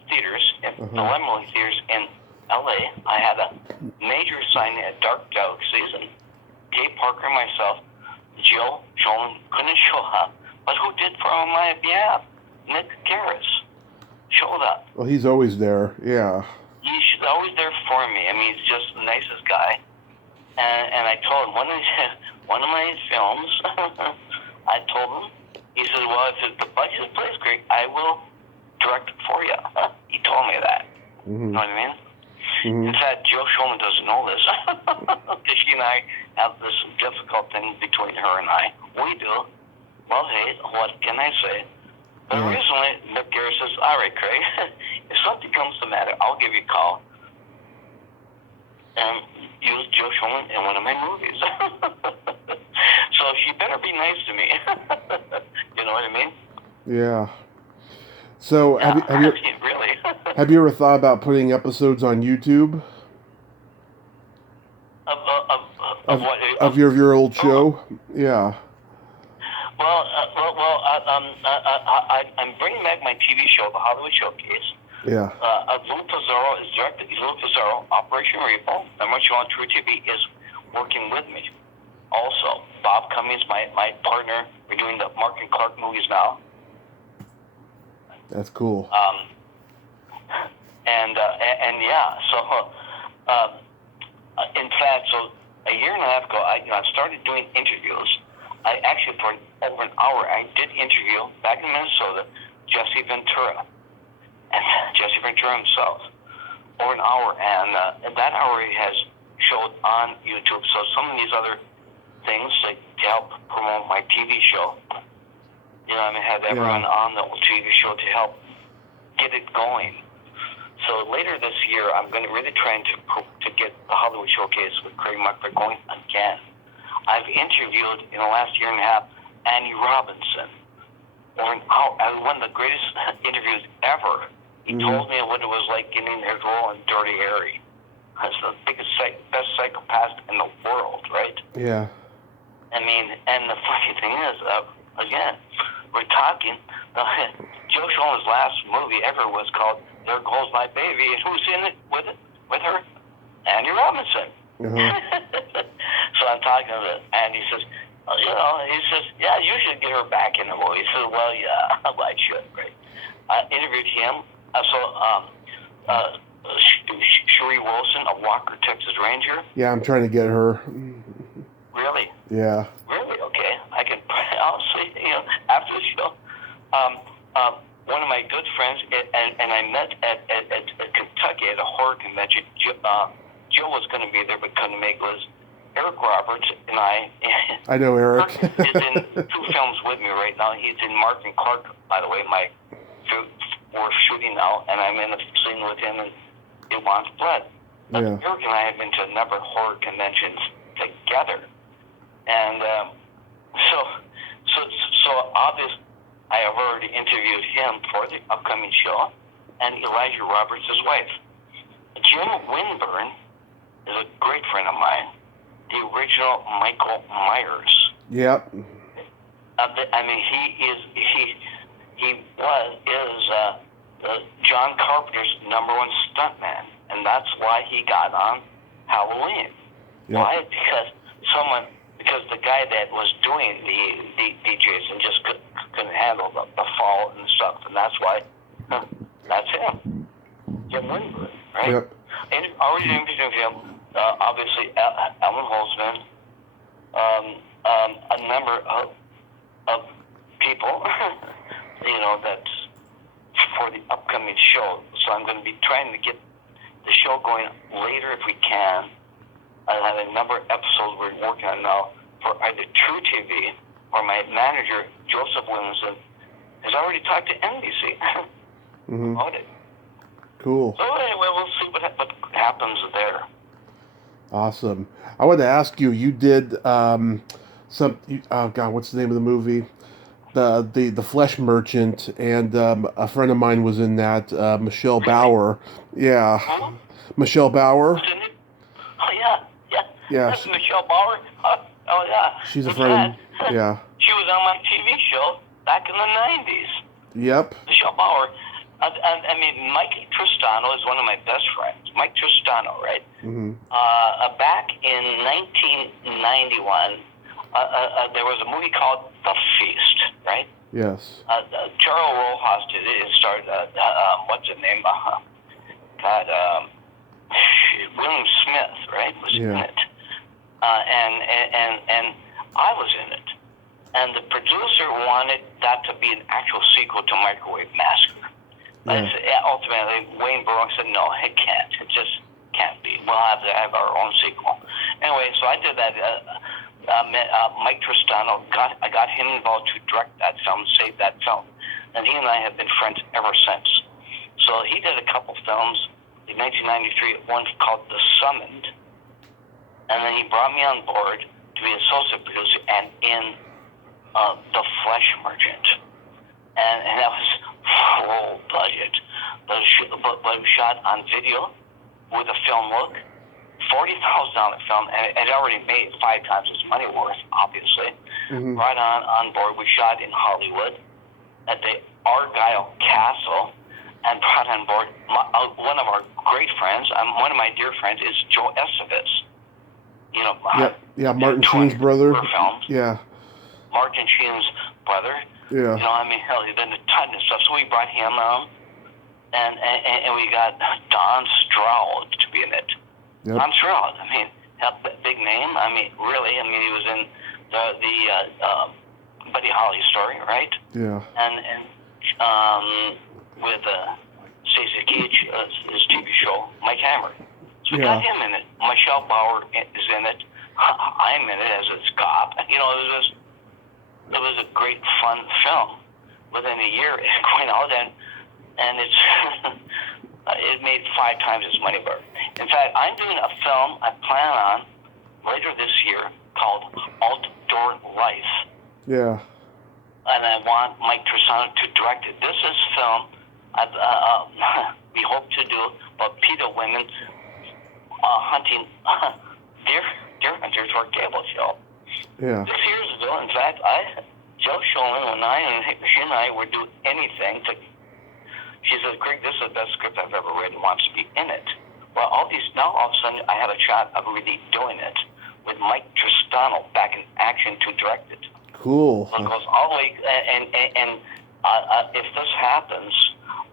theaters, the Lemley Theaters in L.A. I had a major signing at Dark Galaxies, and Kate Parker and myself, Joe Schoen couldn't show up, but who did for on my behalf? Mick Garris showed up. Well, he's always there. Yeah. He's always there for me. I mean, he's just the nicest guy. And I told him one of my films. I told him. He said, "Well, if the budget plays great, I will direct it for you." He told me that. Mm-hmm. You know what I mean? Mm-hmm. In fact, Joe Shulman doesn't know this because she and I have this difficult thing between her and I. We do. Well, hey, what can I say? But recently, Nick Gary says, all right, Craig, if something comes to matter, I'll give you a call and use Joe Schulman in one of my movies. So she better be nice to me. You know what I mean? Yeah. So have you really? have you ever thought about putting episodes on YouTube Of what? of your old show? Yeah. Well, I'm bringing back my TV show, The Hollywood Showcase. Yeah. Lou Pizarro is directed. Lou Pizarro, Operation Repo, number show on True TV, is working with me. Also, Bob Cummings, my partner, we're doing the Mark and Clark movies now. That's cool. And yeah, so in fact, so a year and a half ago, I started doing interviews. I actually, for over an hour, I did interview back in Minnesota Jesse Ventura himself, over an hour, and that hour has showed on YouTube. So some of these other things like to help promote my TV show, have everyone on the TV show to help get it going. So later this year, I'm going to really try to get the Hollywood Showcase with Craig Muckler going again. I've interviewed in the last year and a half Andy Robinson. One of the greatest interviews ever. He told me what it was like getting his role in Dirty Harry. That's the best psychopath in the world, right? Yeah. I mean, and the funny thing is, again, we're talking. Joe Schulman's last movie ever was called "There Goes My Baby," and who's in it with her? Andy Robinson. So I'm talking to him, and he says, yeah, you should get her back in the movie. He says, well, yeah, I should, right? I interviewed him. Sheree Wilson, a Walker, Texas Ranger. Yeah, I'm trying to get her. Really? Yeah. Really? Okay. I'll see, after the show. One of my good friends, and I met at Kentucky at a horror convention. Joe was going to be there but couldn't make it. Was Eric Roberts and I know Eric. He's in 2 films with me right now. He's in Mark and Clark, by the way. We're shooting now, and I'm in a scene with him and it wants blood. Eric and I have been to a number of horror conventions together, and so obviously I have already interviewed him for the upcoming show, and Elijah Roberts, his wife. Jim Winburn is a great friend of mine, the original Michael Myers. Yep. I mean, he is John Carpenter's #1 stuntman, and that's why he got on Halloween. Yep. Why? Because the guy that was doing the DJs and just couldn't handle the fall and stuff, and that's why that's him, Jim Winburn, right? Yep. And already interviewed him, obviously Ellen Holzman, a number of people, that's for the upcoming show. So I'm going to be trying to get the show going later if we can. I have a number of episodes we're working on now for either True TV or my manager, Joseph Williamson, has already talked to NBC about it. Cool. So anyway, we'll see what happens there. Awesome. I wanted to ask you, you did what's the name of the movie? The Flesh Merchant, and a friend of mine was in that, Michelle Bauer. Yeah. Huh? Michelle Bauer. Oh, yeah. Yeah. That's Michelle Bauer. Oh, yeah. She's a friend. Yeah. She was on my TV show back in the 90s. Yep. Michelle Bauer. I mean, Mike Tristano is one of my best friends. Mike Tristano, right? Back in 1991, there was a movie called The Feast, right? Yes. Charles Rojas started, what's his name? William Smith, right, was in it. And I was in it. And the producer wanted that to be an actual sequel to Microwave Massacre. Ultimately, Wayne Burroughs said, no, it can't. It just can't be. We'll have to have our own sequel. Anyway, so I did that. Mike Tristano. I got him involved to direct that film, save that film, and he and I have been friends ever since. So he did a couple films in 1993. One called The Summoned, and then he brought me on board to be associate producer and in The Flesh Merchant, and that was full budget, but we shot on video with a film look. $40,000 film, and it had already made 5 times its money worth, obviously. Mm-hmm. Right on board. We shot in Hollywood at the Argyle Castle and brought on board one of our great friends. One of my dear friends is Joe Estevez. You know, Martin Sheen's brother. Films. Yeah. Martin Sheen's brother. Yeah. You know, I mean, hell, he's done a ton of stuff. So we brought him on, and we got Don Stroud to be in it. Yep. Don Stroud, I mean, big name. I mean, really. I mean, he was in the Buddy Holly story, right? Yeah. And with Stacey Keach, his TV show, Mike Hammer. So we got him in it. Michelle Bauer is in it. I'm in it as its cop. You know, it was a great, fun film. Within a year, it went out and it's it made 5 times its money worth. In fact, I'm doing a film I plan on later this year called Outdoor Life. Yeah. And I want Mike Tristano to direct it. This is film we hope to do about PETA women hunting deer hunters for a cable show. Yeah. 6 years ago, in fact, Joe Sholin and she and I would do anything to. She says, Craig, this is the best script I've ever read and wants to be in it. Well, all of a sudden, I have a shot of really doing it with Mike Tristano back in action to direct it. Cool. So it goes all the way, and if this happens,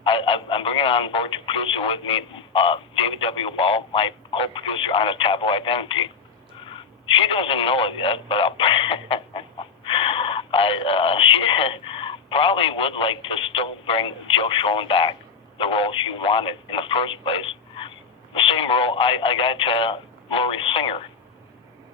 I'm bringing on board to produce it with me David W. Ball, my co-producer on A Taboo Identity. She doesn't know it yet, but she probably would like to still bring Joe Sholin back, the role she wanted in the first place. The same role I got to Laurie Singer.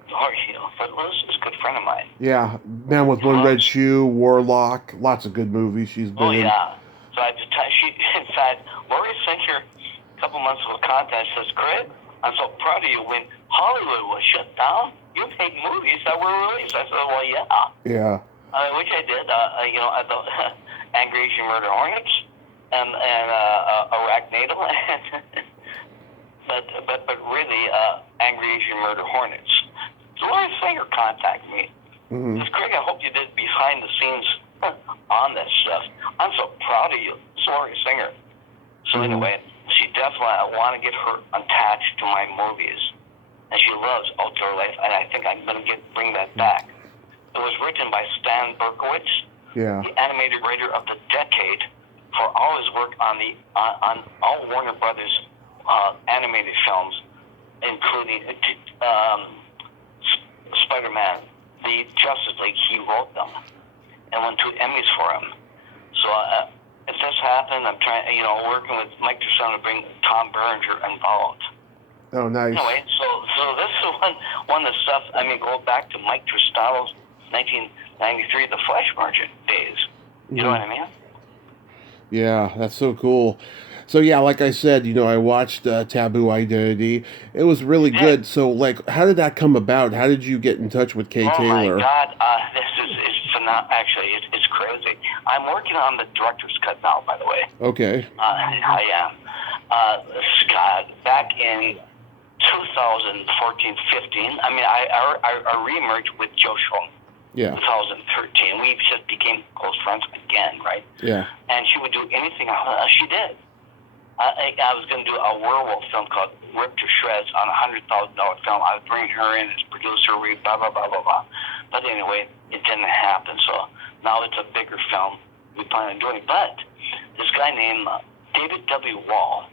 Laurie, Footloose is a good friend of mine. Yeah, Man with One Red Shoe, Warlock, lots of good movies she's been in. Oh, yeah. So in fact, Laurie Singer, a couple months ago, contacted says, Craig, I'm so proud of you. When Hollywood was shut down, you made movies that were released. I said, well, yeah. Yeah. Which I did, I thought Angry Asian Murder Hornets and Arachnado, but really Angry Asian Murder Hornets. So Laurie Singer contacted me. Mm-hmm. Says, Craig, I hope you did behind the scenes on this stuff. I'm so proud of you. It's Laurie Singer. So anyway, she definitely, I want to get her attached to my movies. And she loves Outdoor Life, and I think I'm going to bring that back. It was written by Stan Berkowitz, the animated writer of the decade, for all his work on all Warner Brothers animated films, including Spider-Man, the Justice League. He wrote them and won 2 Emmys for him. So if this happened, I'm trying, working with Mike Tristano to bring Tom Berenger involved. Oh, nice. Anyway, so this is one of the stuff. I mean, go back to Mike Tristano's 1993, The Flesh Merchant days. You know what I mean? Yeah, that's so cool. So yeah, like I said, I watched Taboo Identity. It was really good. So like, how did that come about? How did you get in touch with Kay Taylor? Oh my God, this is phenomenal. Actually, it's crazy. I'm working on the director's cut now, by the way. Okay. I am. Scott, back in 2014, 15. I mean, I reemerged with Joe Sholin. Yeah. 2013. We just became close friends again, right? Yeah. And she would do anything she did. I was going to do a werewolf film called Ripped to Shreds on a $100,000 film. I would bring her in as producer, blah, blah, blah, blah, blah. But anyway, it didn't happen. So now it's a bigger film we plan on doing. But this guy named David W. Wall,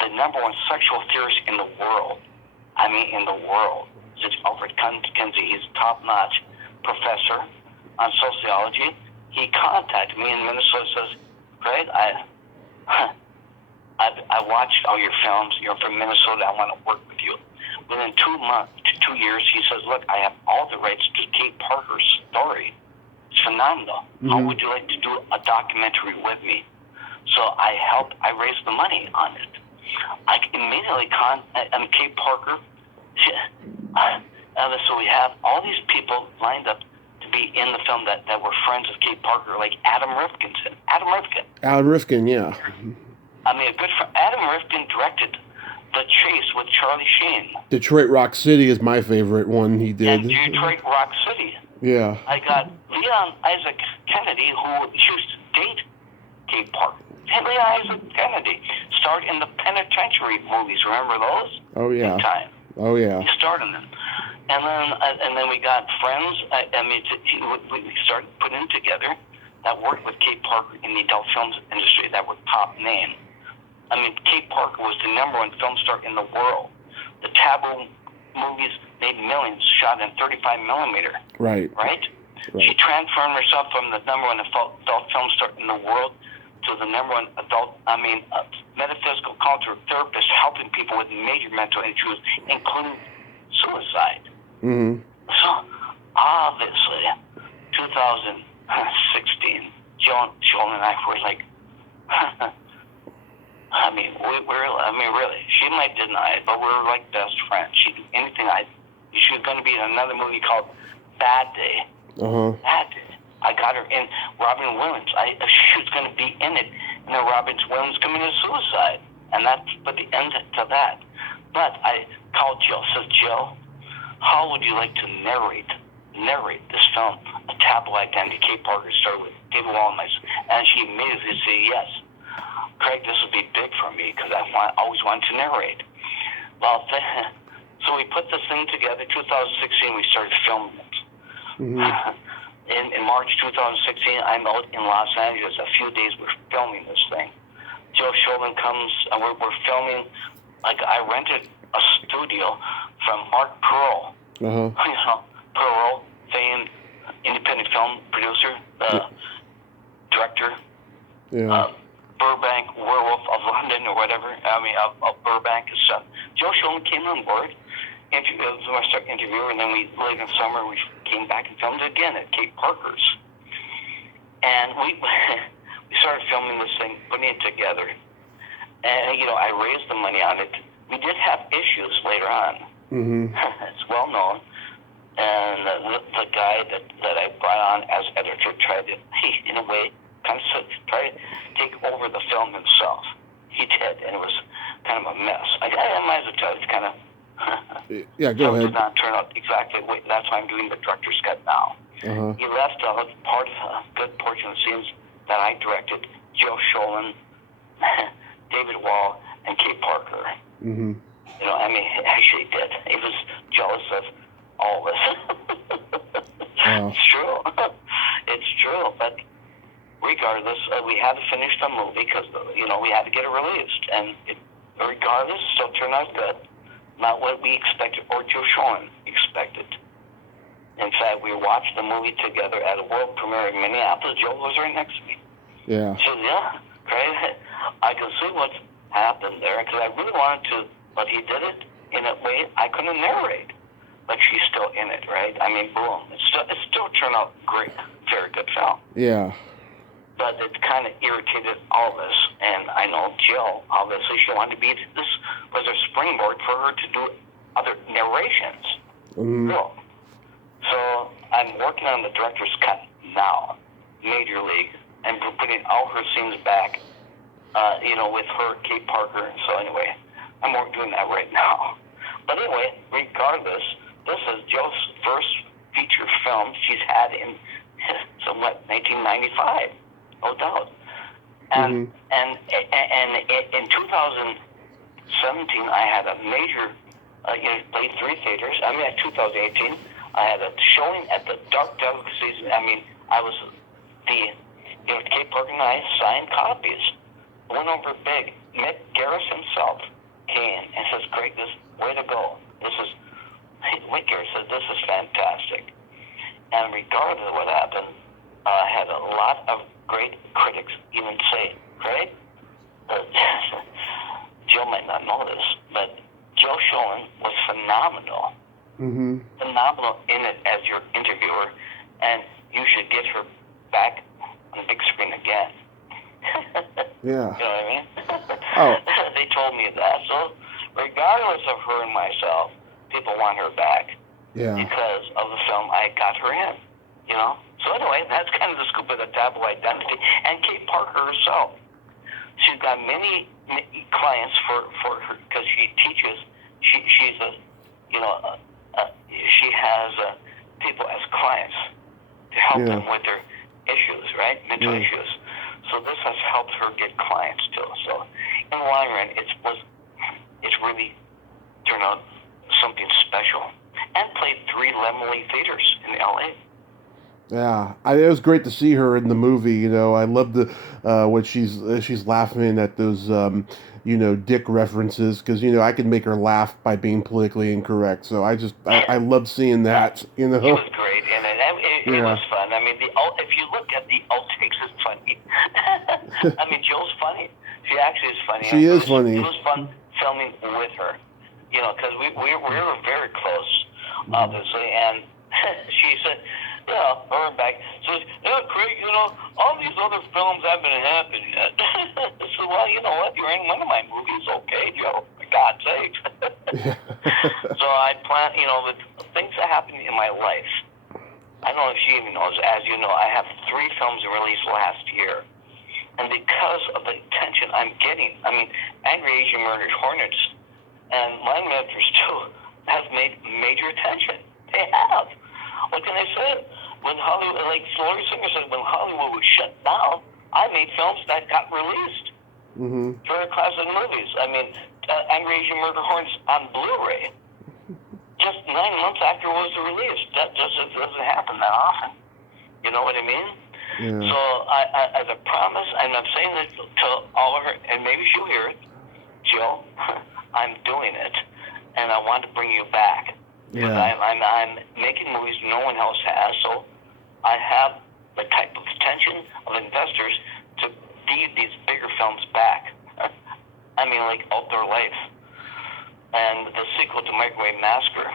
the #1 sexual theorist in the world, is Alfred Kinsey. He's a top-notch professor on sociology. He contacted me in Minnesota and says, Craig, I watched all your films. You're from Minnesota. I want to work with you. within 2 years, he says, "Look, I have all the rights to Kate Parker's story. It's phenomenal. How would you like to do a documentary with me?" So I raised the money on it. I immediately Kate Parker. So we have all these people lined up to be in the film that were friends of Kate Parker, like Adam Rifkin. Alan Rifkin, yeah. I mean, a good friend. Adam Rifkin directed The Chase with Charlie Sheen. Detroit Rock City is my favorite one he did. And Detroit Rock City. Yeah. I got Leon Isaac Kennedy, who used to date Kate Parker. Leon Isaac Kennedy starred in the Penitentiary movies. Remember those? Oh yeah. In time. Oh yeah. He starred in them. And then we got friends. We started putting together that worked with Kate Parker in the adult films industry that were top name. I mean, Kate Parker was the #1 film star in the world. The Taboo movies made millions, shot in 35 millimeter. Right. Right? She transformed herself from the #1 adult film star in the world to the #1 adult, metaphysical culture therapist, helping people with major mental issues, including suicide. Mm-hmm. So, obviously, 2016, Joan and I were like, really, she might deny it, but we're like best friends. She'd do anything. She was going to be in another movie called Bad Day. Bad Day. I got her in Robin Williams. She was going to be in it, and then Robin Williams committed suicide, and that's put the end to that. But I called Jill. Says, Jill, how would you like to narrate this film, A Tabloid Identity? Kate Parker started with David Wallmeyer, and she immediately said yes. Craig, this would be big for me because I always wanted to narrate. Well, so we put this thing together. 2016, we started filming it. Mm-hmm. In March 2016, I'm out in Los Angeles. A few days we're filming this thing. Joe Shulman comes, and we're filming. Like, I rented a studio from Mark Pearl. Pearl, famed independent film producer, director. Yeah. Burbank, Werewolf of London, or whatever. Of Burbank and stuff. Joe Shulman came on board. I started interviewing, and then later in the summer, we came back and filmed it again at Kate Parker's. And we started filming this thing, putting it together. And, I raised the money on it. We did have issues later on. Mm-hmm. It's well known. And the guy that I brought on as editor tried to, in a way, kind of try to take over the film himself. He did, and it was kind of a mess. I might as well tell you, it's kind of... Yeah, go ahead. It did not turn out exactly. That's why I'm doing the director's cut now. He left out a good portion of the scenes that I directed. Joe Shulman, David Wall, and Kate Parker. Mm-hmm. Actually did. He was jealous of all this. Wow. It's true. It's true. But regardless, we had to finish the movie because we had to get it released, and regardless, it still turned out good. Not what we expected or Joe Shulman expected. In fact, we watched the movie together at a world premiere in Minneapolis. Joe was right next to me. Yeah. She said, yeah, Craig, I can see what happened there because I really wanted to, but he did it in a way I couldn't narrate. But she's still in it, right? Boom. It still turned out great. Very good film. Yeah. But it kind of irritated all of us. And I know Jill, obviously, she wanted to be, this was a springboard for her to do other narrations. Mm-hmm. So I'm working on the director's cut now, Major League, and putting all her scenes back, with her, Kate Parker. So anyway, I'm doing that right now. But anyway, regardless, this is Jill's first feature film she's had in 1995. No doubt. And in 2017, I had a major, played 3 theaters. At 2018, I had a showing at the Dark Delicacies. I was Kate Parker and I signed copies. Went over big. Mick Garris himself came and says, Craig, way to go. Mick Garris says, this is fantastic. And regardless of what happened, I had a lot of great critics even say, Craig, Jill might not know this, but Joe Schoen was phenomenal. Mm-hmm. Phenomenal in it as your interviewer, and you should get her back on the big screen again. Yeah. You know what I mean? Oh. They told me that. So, regardless of her and myself, people want her back. Yeah. Because of the film I got her in. You know? So anyway, that's kind of the scoop of the Taboo Identity. And Kate Parker herself. She's got many clients for her, because she teaches. She's a, you know, she has people as clients to help them with their issues, right? Mental issues. So this has helped her get clients too. So in the long run, it's really turned out something special. And played 3 Laemmle theaters in LA. Yeah, it was great to see her in the movie. You know, I love the when she's laughing at those dick references, because I could make her laugh by being politically incorrect. So I loved seeing that. You know, it was great, and it was fun. I mean, if you look at the outtakes, it's funny. I mean, Jill's funny. She actually is funny. She is funny. It was fun filming with her. You know, because we were very close, obviously, and she said, her back says, Craig, all these other films haven't happened yet. So, well, you know what? You're in one of my movies, okay, Joe? For God's sake. So I plan, with things that happen in my life. I don't know if she even knows. As you know, I have 3 films released last year. And because of the attention I'm getting, I mean, Angry Asian Murdered Hornets and Line Managers too have made major attention. They have. What can I say? When Hollywood, like Laurie Singer said, when Hollywood was shut down, I made films that got released. Mm-hmm. Very classic movies. I mean, Angry Asian Murder Hornets on Blu-ray. Just 9 months after it was released. That just doesn't happen that often. You know what I mean? Yeah. So, I as a promise, and I'm saying this to all of her, and maybe she'll hear it, Jill, I'm doing it, and I want to bring you back. Yeah. I'm making movies no one else has, so I have the type of attention of investors to feed these bigger films back. I mean, like Outdoor Life and the sequel to Microwave Massacre.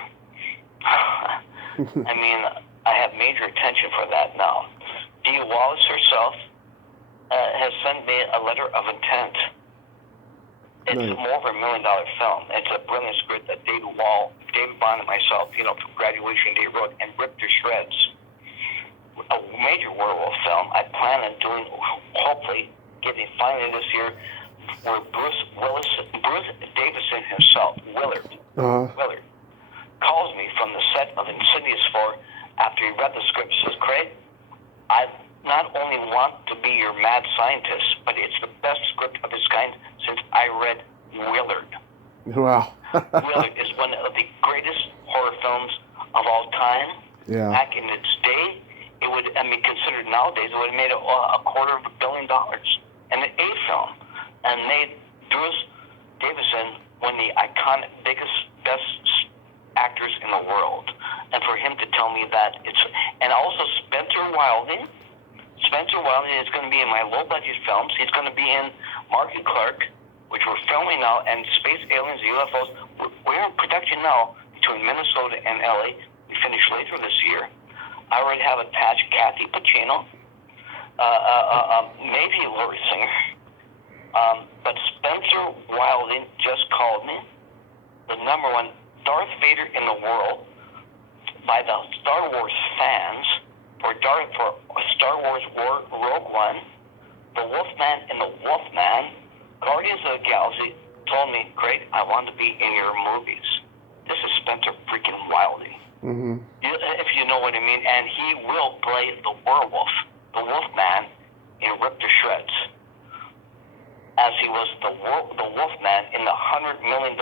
I mean, I have major attention for that now. Dee Wallace herself has sent me a letter of intent. It's more of a $1 million film. It's a brilliant script that David Bond and myself, from Graduation Day wrote and ripped to shreds. A major werewolf film. I plan on doing, hopefully, getting finally this year, where Bruce Davison himself, Willard, calls me from the set of Insidious 4 after he read the script. Says, Craig, I not only want to be your mad scientist, but it's the best script of its kind since I read Willard. Wow. Willard is one of the greatest horror films of all time. Yeah. Back in its day, it would, considered nowadays, it would have made a $250 million. And an A film. And made Bruce Davison one of the iconic, biggest, best actors in the world. And for him to tell me that and also Spencer Wilding is going to be in my low-budget films. He's going to be in Marky Clark, which we're filming now, and Space Aliens, UFOs. We're in production now between Minnesota and LA. We finish later this year. I already have attached Kathy Pacino, maybe Laurie Singer. But Spencer Wilding just called me, the #1 Darth Vader in the world by the Star Wars fans for Star Wars Rogue One, the Wolfman and the Wolfman, Guardians of the Galaxy, told me, Craig, I want to be in your movies. This is Spencer freaking Wilding. Mm-hmm. If you know what I mean. And he will play the werewolf, the Wolfman, in Ripped to Shreds, as he was the Wolfman in the $100 million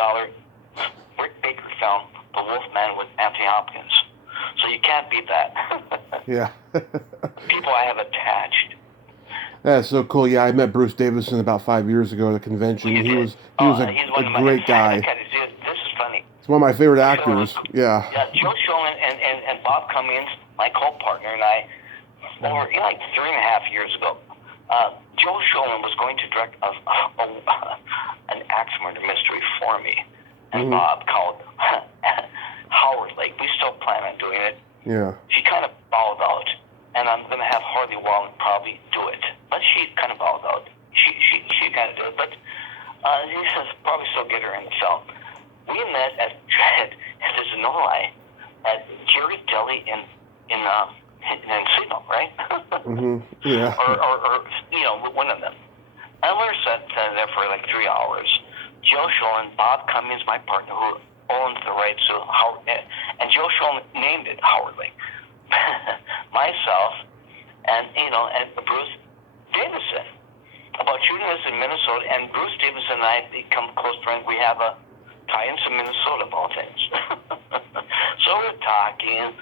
Rick Baker film, The Wolfman with Anthony Hopkins. So you can't beat that. Yeah. People I have attached. That's so cool. Yeah, I met Bruce Davison about 5 years ago at a convention. He was a great guy. This is funny. He's one of my favorite actors. Yeah. Yeah, Joe Schoen and Bob Cummings, my co-partner, and I, over like 3.5 years ago, Joe Schoen was going to direct an axe murder mystery for me. and Bob called Howard Lake. We still plan on doing it. Yeah. She kind of bowed out, and I'm going to have Harley Wong probably do it. But she kind of bowed out. She kind of did it, but he says probably still get her in the film. We met at there's no lie, at Jerry's Deli in Encino, right? Yeah. or one of them. And we were sat there for like 3 hours. Joe Schoen, Bob Cummings, my partner, who owns the rights to Howard, and Joe Schoen named it Howard Lake. Myself, and Bruce Davison, about shooting this in Minnesota, and Bruce Davison and I become close friends. We have a tie-in to Minnesota of all things. So we're talking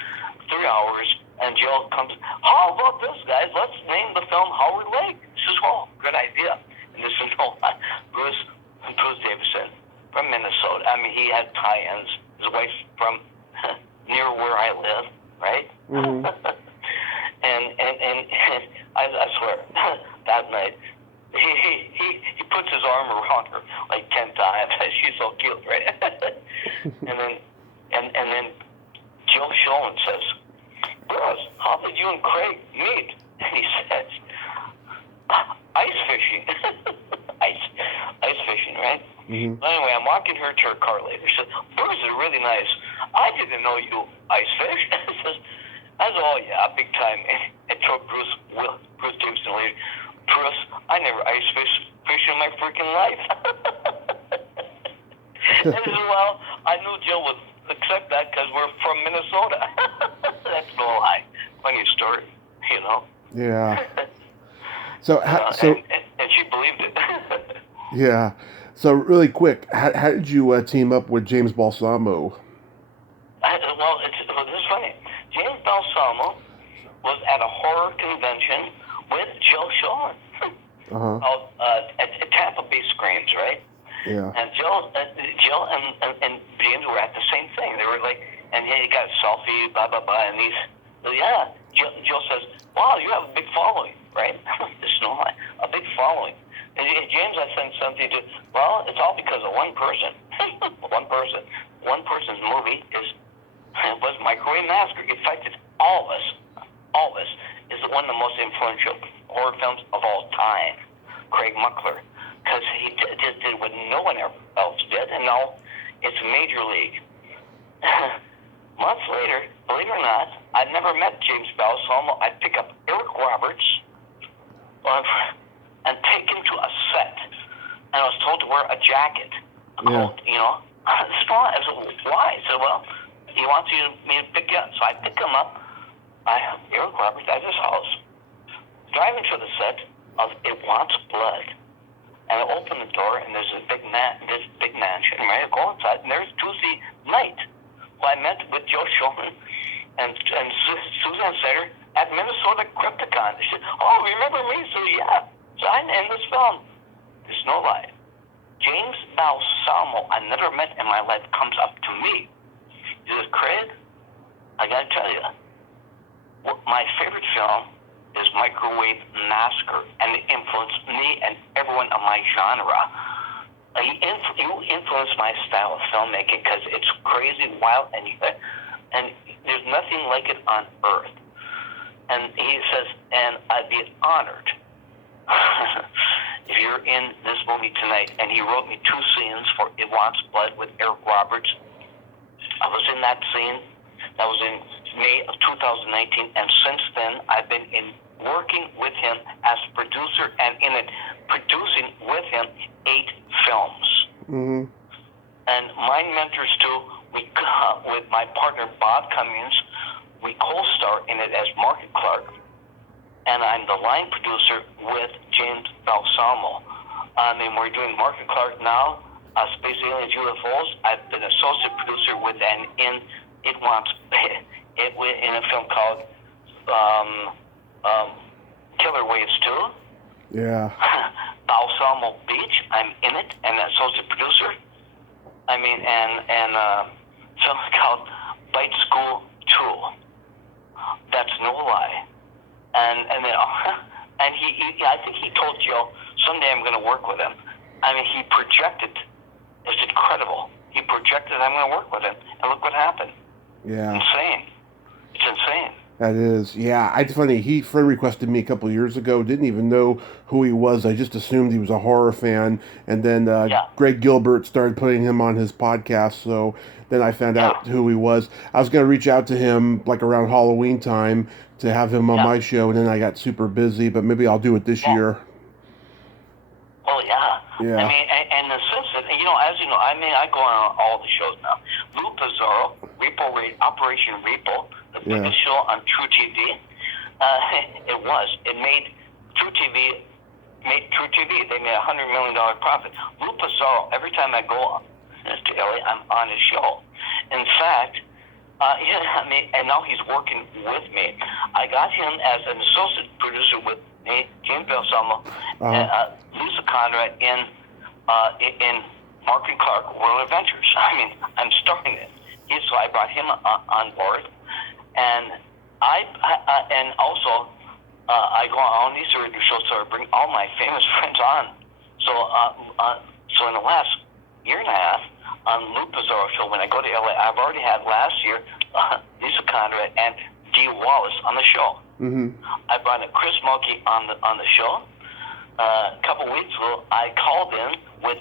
3 hours, and Joe comes, how about this, guys? Let's name the film Howard Lake. This is, good idea. And this is Bruce Davison from Minnesota. I mean, he had tie-ins. His wife's from near where I live, right? and I swear, that night, he puts his arm around her like 10 times. She's so cute, right? and then Joe Schoen says, Bruce, how did you and Craig meet? And he says, ice fishing. ice fishing, right? Anyway, I'm walking her to her car later. She says, Bruce is really nice. I didn't know you ice fish. He says, yeah, big time. And told Bruce Davison later, Bruce, I never ice fish in my freaking life. And he said, well, I knew Jill would accept that because we're from Minnesota. That's no lie. Funny story, Yeah. So, and she believed it. Yeah. So really quick, how did you team up with James Balsamo? This is funny. James Balsamo was at a horror convention with Joe Schoen. At Tampa Bay Screams, right? Yeah. And Joe and James were at the same thing. They were like, and he got a selfie, blah blah blah, and Joe says, "Wow, you have a big following, right?" There's no lie, a big following. And James, I sent something to. Well, it's all because of one person. One person's movie was Microwave Massacre. It affected all of us. All of us is one of the most influential horror films of all time. Craig Muckler, because he just did what no one else did, and now it's major league. Months later, believe it or not, I'd never met James Balsamo. I'd pick up Eric Roberts and take him to a set, and I was told to wear a jacket. I said, why? He said, well, he wants me to pick you up. So I pick him up. Eric Roberts at his house, driving to the set of It Wants Blood. And I open the door, and there's this big mansion, right? I go inside, and there's Tuesday night, who I met with Joe Schoen and Susan Sutter at Minnesota Crypticon. She said, oh, remember me? So yeah. So I'm in this film. There's no lie. James Balsamo, I never met in my life, comes up to me. He says, Craig, I got to tell you, my favorite film is Microwave Massacre, and it influenced me and everyone of my genre. You influenced my style of filmmaking because it's crazy, wild, and there's nothing like it on earth. And he says, and I'd be honored if you're in this movie tonight. And he wrote me 2 scenes for It Wants Blood with Eric Roberts. I was in that scene. That was in May of 2019, and since then I've been working with him as producer and producing with him 8 films. And my mentors too. With my partner Bob Cummings, we co-star in it as Market Clark, and I'm the line producer with James Balsamo. We're doing Market Clark now. Space Aliens UFOs. I've been associate producer with It Wants it in a film called Killer Waves 2. Yeah. Balsamo Beach, I'm in it, and associate producer. And film called Bite School 2. That's no lie. And then I think he told Joe someday I'm going to work with him. He projected. It's incredible. He projected said, I'm going to work with him. And look what happened. Yeah. Insane. It's insane. That is, yeah. It's funny. He friend requested me a couple of years ago. Didn't even know who he was. I just assumed he was a horror fan. And then Greg Gilbert started putting him on his podcast. So then I found out who he was. I was going to reach out to him like around Halloween time to have him on my show, and then I got super busy. But maybe I'll do it this year. Well, yeah. I mean, and the sense that, as you know, I mean, I go on all the shows now. Lou Pizarro, Operation Repo, the biggest show on True TV. It made True TV. They made $100 million profit. Lou Pizarro, every time I go to LA, I'm on his show. In fact, and now he's working with me. I got him as an associate producer with me, Jim Belsomo, and Lisa Conrad in Mark and Clark World Adventures. I mean, I'm starting it. So I brought him on board, and I go on these radio shows, so I bring all my famous friends on. So in the last year and a half, on Lou Pizarro show, when I go to LA, I've already had last year Lisa Conrad and Dee Wallace on the show. Mm-hmm. I brought in Chris Mulkey on the show. A couple weeks ago, I called in with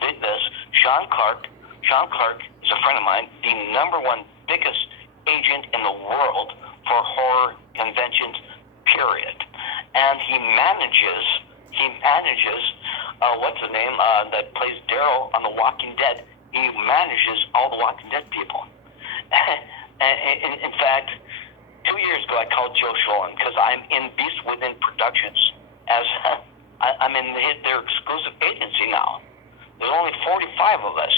this Sean Clark. Sean Clark is a friend of mine, the #1 biggest agent in the world for horror conventions, period. And he manages what's the name that plays Daryl on The Walking Dead. He manages all the Walking Dead people. And in fact, 2 years ago, I called Joe Schoen because I'm in Beast Within Productions as I'm in their exclusive agency now. There's only 45 of us.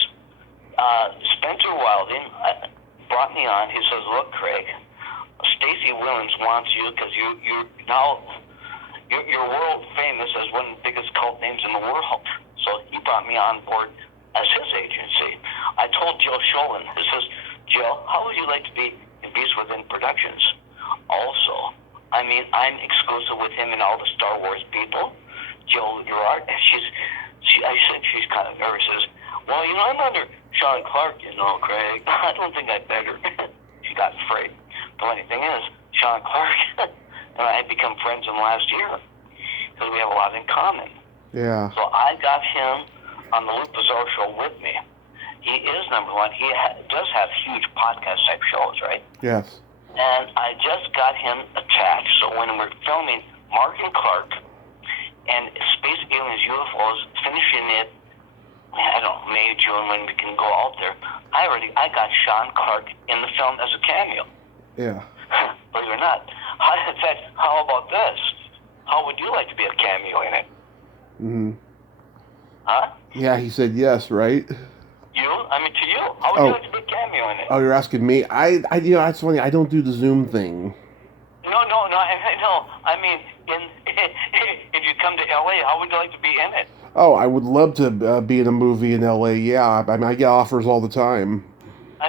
Spencer Wilding brought me on. He says, "Look, Craig, Stacey Williams wants you because you're world famous as one of the biggest cult names in the world." So he brought me on board as his agency. I told Joe Schoen, he says, "Joe, how would you like to be in Beast Within Productions?" Also, I mean, I'm exclusive with him and all the Star Wars people. Jill Gerard, I said she's kind of nervous. Says, "Well, I'm under Sean Clark, Craig. I don't think I better." She got afraid. The funny thing is, Sean Clark and I had become friends in the last year because we have a lot in common. Yeah. So I got him on the Lou Pizarro show with me. He is #1. He does have huge podcast type shows, right? Yes. And I just got him attached. So when we're filming Mark and Clark and Space Aliens UFOs, finishing it, I don't know, May, June, when we can go out there, I got Sean Clark in the film as a cameo. Yeah. Believe it or not. In fact, how about this? How would you like to be a cameo in it? Mm-hmm. Huh? Yeah, he said yes, right? To you. How would you like to be a cameo in it? Oh, you're asking me? I it's funny. I don't do the Zoom thing. No. I know. I mean, if you come to LA, how would you like to be in it? Oh, I would love to be in a movie in LA. Yeah, I mean, I get offers all the time. I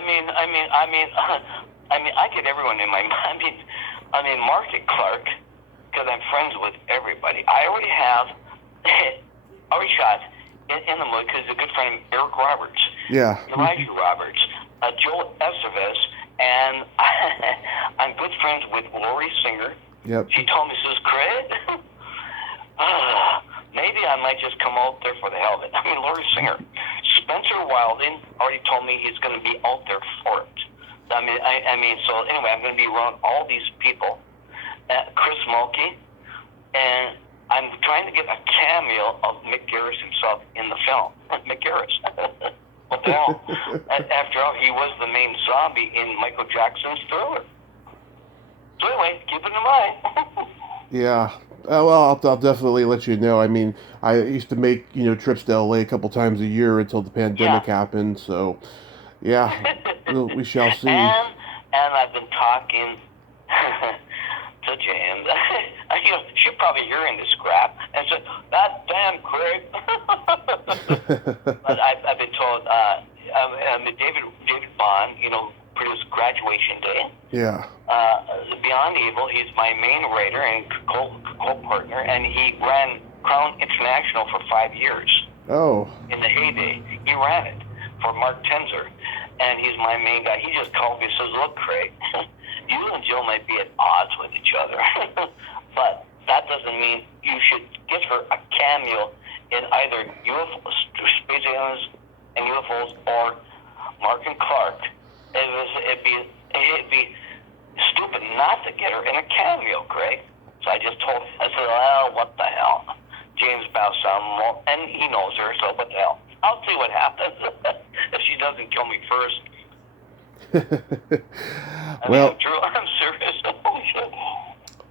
get everyone in my mind. I mean, Mark and Clark, because I'm friends with everybody. I already shot in the movie because he's a good friend of Eric Roberts. Yeah. Elijah Roberts, Joel Estevez, and I'm good friends with Lori Singer. Yep. She told me, says, "Craig, maybe I might just come out there for the hell of it." I mean, Lori Singer. Spencer Wilding already told me he's going to be out there for it. So anyway, I'm going to be around all these people. Chris Mulkey, and I'm trying to get a cameo of Mick Garris himself in the film. Mick Garris. What the hell? After all, he was the main zombie in Michael Jackson's Thriller. So anyway, keep it in mind. Yeah. Well, I'll definitely let you know. I mean, I used to make, trips to LA a couple times a year until the pandemic happened. So, yeah, we shall see. And I've been talking to Jan. She'll probably hearing this crap and said, "God damn, Craig." But I've been told, David Bond, produced Graduation Day. Yeah. Beyond Evil, he's my main writer and co-partner, and he ran Crown International for 5 years. Oh. In the heyday, he ran it. for Mark Tenzer, and he's my main guy. He just called me and says, "Look, Craig, you and Jill might be at odds with each other, but that doesn't mean you should give her a cameo in either UFO, Space Aliens and UFOs, or Mark and Clark. It'd be stupid not to get her in a cameo, Craig." So I just told him, I said, "Well, what the hell? James Balsamo, and he knows her, so what the hell? I'll see what happens if she doesn't kill me first." Well, I'm serious. Holy shit.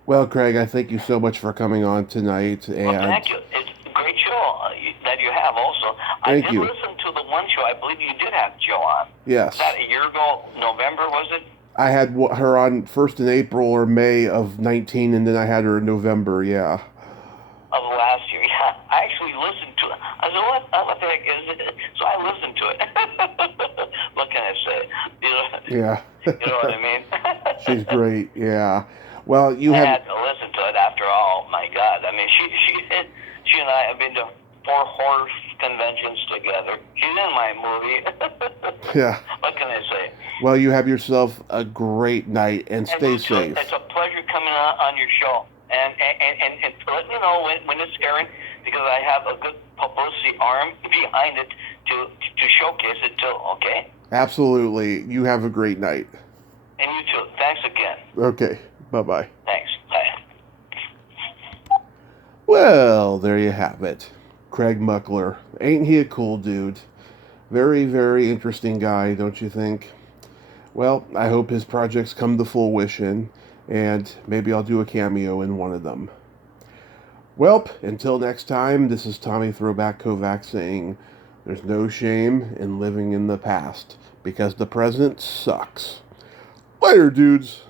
well, Craig, I thank you so much for coming on tonight. And Well, thank you. It's a great show that you have also. Thank I did you. listen to the one show. I believe you did have Jill on. Yes. Was that a year ago? November, was it? I had her on first in April or May of 19, and then I had her in November, yeah. Of last year, yeah. I actually listened to it. I said, what the heck is it? So I listened to it. What can I say? Yeah. You know what I mean? She's great, yeah. Well, I had to listen to it after all. My God. I mean, she and I have been to 4 horror conventions together. She's in my movie. Yeah. What can I say? Well, you have yourself a great night, and stay safe. It's a pleasure coming on your show. And let me know when it's airing, because I have a good publicity arm behind it to showcase it too, okay? Absolutely. You have a great night. And you too. Thanks again. Okay. Bye-bye. Thanks. Bye. Well, there you have it. Craig Muckler. Ain't he a cool dude? Very, very interesting guy, don't you think? Well, I hope his projects come to fruition, and maybe I'll do a cameo in one of them. Well, until next time, this is Tommy Throwback Kovac saying, there's no shame in living in the past, because the present sucks. Later, dudes.